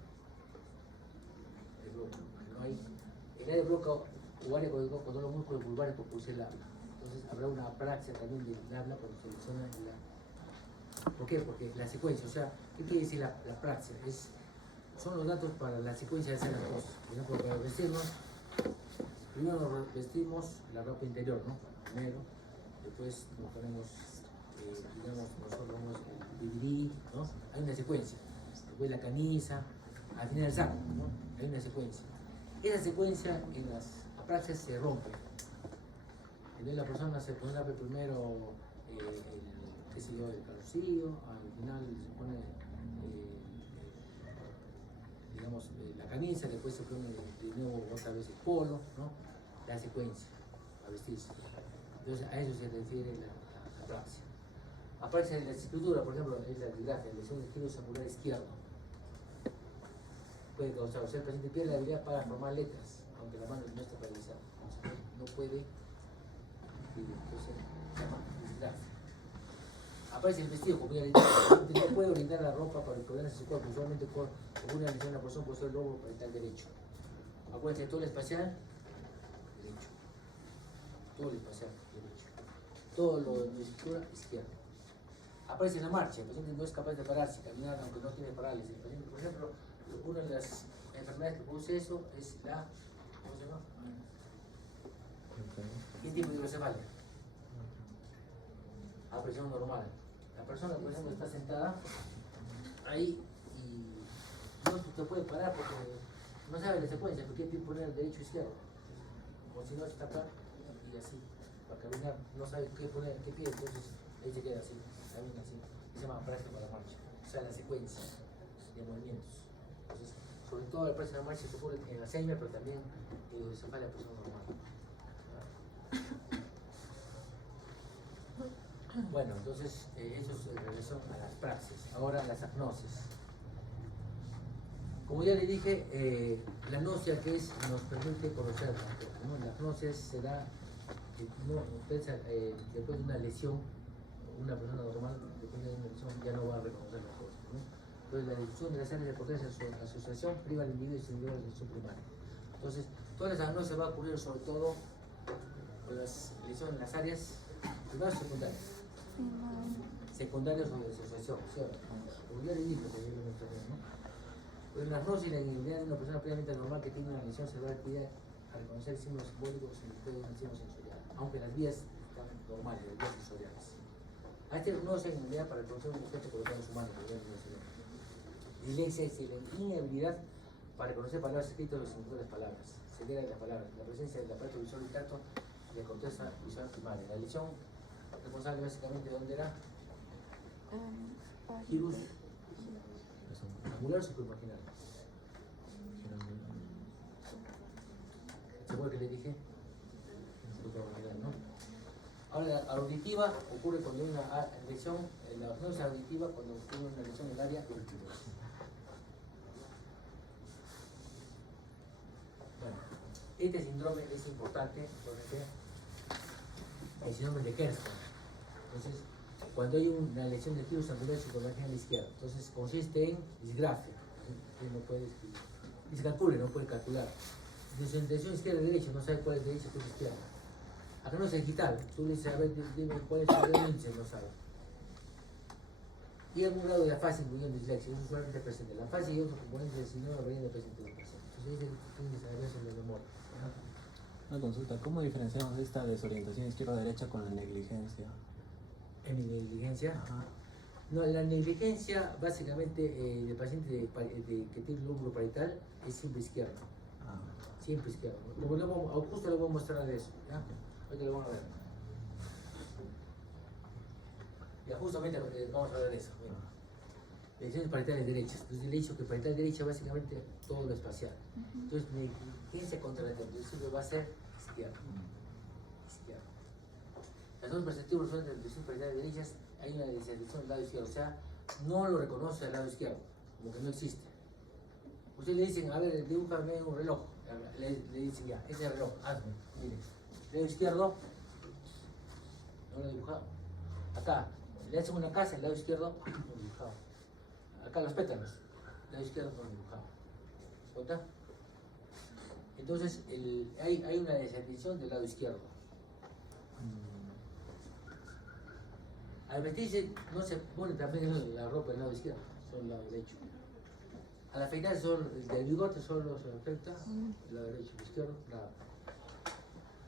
El bloque. No hay, el área de bloque o área cuando los músculos vulvares por pulsar el habla. Entonces habrá una praxia también del habla cuando se lesiona la. ¿Por qué? Porque la secuencia, o sea, ¿qué quiere decir la praxia? Son los datos para la secuencia de hacer las cosas. Por ejemplo, para vestirnos, primero nos vestimos la ropa interior, ¿no? Primero, después nos ponemos, digamos, nosotros vamos el DVD, ¿no? Hay una secuencia. Después la camisa, al final el saco, ¿no? Hay una secuencia. Esa secuencia en las praxias se rompe. Entonces la persona se pone primero qué sé yo, el calzoncillo, al final se pone digamos la camisa, después se pone de nuevo otra vez el polo, ¿no? La secuencia, a vestirse. Entonces a eso se refiere la praxia. Aparece en la escritura, por ejemplo, es la epidafia, lesión del giro sacular izquierdo. Puede causar, o sea, el paciente pierde la habilidad para formar letras, aunque la mano no está paralizada. No puede. Entonces, se llama disgrafia. Aparece el vestido, como ya le dije, no puede orientar la ropa para ordenarse su cuerpo, usualmente con una lesión en la posición posterior del lobo parietal derecho. Acuérdense, todo el espacial, derecho. Todo el espacial, derecho. Todo lo de escritura, izquierda. Aparece en la marcha, el paciente no es capaz de pararse, caminar, aunque no tiene parálisis. El paciente, por ejemplo, una de las enfermedades que produce eso es la, ¿cómo se llama? ¿Qué tipo de hidrocefalia? A presión normal. La persona, por ejemplo, está sentada ahí y no se puede parar porque no sabe la secuencia, porque tiene que poner derecho o izquierdo. O si no, está acá y así. Para caminar no sabe qué poner, qué pie, entonces ahí se queda así, camina así. Se llama práctica para la marcha. O sea, la secuencia de movimientos. Entonces, sobre todo la práctica de la marcha se ocurre en Alzheimer, pero también en hidrocefalia a presión normal. Bueno, entonces eso es en relación a las praxis. Ahora las agnosis. Como ya le dije, la agnosia que es nos permite conocer las cosas, ¿no? La agnosia será después de una lesión, una persona normal, después de una lesión ya no va a reconocer las cosas, ¿no? Entonces la difusión de las áreas de potencia en su asociación priva al individuo y su individuo de atención primaria. Entonces, toda esa agnosia va a ocurrir sobre todo con las lesiones en las áreas primarias y secundarias. Secundarios o de asociación, ¿sí? Como ya le dije, ¿no? Pero en la agnosis y la inhabilidad de una persona previamente normal que tiene una lesión cerebral pide a reconocer símbolos simbólicos en el de un símbolo sensorial, aunque las vías están normales, las vías sensoriales. A este no se inhabilidad para reconocer un objeto colocado en su mano, como ya le mencioné. Dislexia es la inhabilidad para reconocer palabras escritas o los significados de las palabras. Ceguera de las palabras, la presencia del aparato visual y tacto y la corteza visual primaria. La lesión responsable básicamente de dónde era girus angular o supramarginal. ¿Se acuerda que le dije? Supramarginal, ¿no? Ahora la auditiva ocurre cuando hay una lesión, la agnosia auditiva cuando ocurre una lesión en el área auditiva. Bueno, este síndrome es importante porque el síndrome de Kerstin. Entonces, cuando hay una lesión del giro angular supramarginal izquierda, entonces consiste en disgrafia, no puede escribir, discalcule, no puede calcular. Desorientación izquierda-derecha, no sabe cuál es derecha y cuál es izquierda. Acá no es digital, tú le dices, a ver, dime cuál es el índice, no sabe. Y algún grado de afasia incluyendo dislexia, eso usualmente presente. La afasia y otros componentes del síndrome varían de presente del paciente. Entonces, ese índice de afasia de memoria. Una consulta, ¿cómo diferenciamos esta desorientación izquierda-derecha con la negligencia? En mi negligencia, No, la negligencia básicamente del paciente que tiene lóbulo parietal es siempre izquierdo. Ah, Siempre izquierdo. Como justo le voy a mostrar de eso. ¿Ya? Ahorita lo van a ver. Ya, justamente vamos a ver eso. Bueno. Lesiones parietales derechas. Entonces le he dicho que parietal derecha básicamente todo lo espacial. Entonces negligencia contra la tensión va a ser izquierda. Izquierda. Las dos perspectivas son de lesiones parietales derechas. Hay una desintención del lado izquierdo, o sea, no lo reconoce al lado izquierdo, como que no existe. Ustedes le dicen, a ver, dibújame un reloj. Le dicen, ya, ese reloj, hazme, mire. El lado izquierdo, no lo he dibujado. Acá, le hacen una casa, el lado izquierdo, no lo he dibujado. Acá los pétalos, el lado izquierdo no lo he dibujado. ¿Cuenta? Entonces, hay una desintención del lado izquierdo. Al vestirse no se pone también la ropa del lado izquierdo, solo el lado derecho. Al afeitarse del bigote solo se afecta el lado derecho, el izquierdo, nada.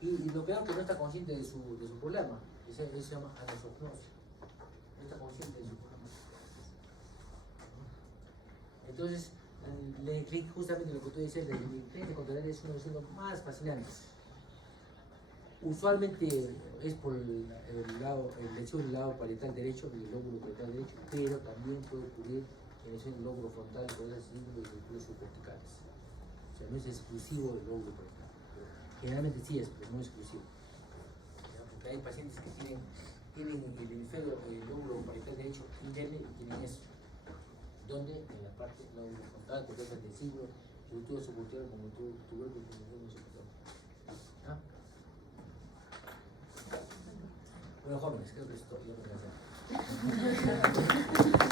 Y lo peor que no está consciente de su problema, eso se llama anosognosia. No está consciente de su problema. Entonces, justamente lo que tú dices, la negligencia contraria es uno de los más fascinantes. Usualmente es por el lesión del lado parietal derecho, del lóbulo parietal derecho, pero también puede ocurrir en lesión del lóbulo frontal, por esas síndromes de los subcorticales. O sea, no es exclusivo del lóbulo parietal. Generalmente sí es, pero no es exclusivo. ¿Ya? Porque hay pacientes que tienen el hemisferio, el lóbulo parietal derecho interno y tienen eso. ¿Dónde? En la parte lóbulo frontal, porque es el deciblo, estructura subcortical como tuberculose, como subcortical. ¿Ah? Bueno, jóvenes, creo que esto es todo.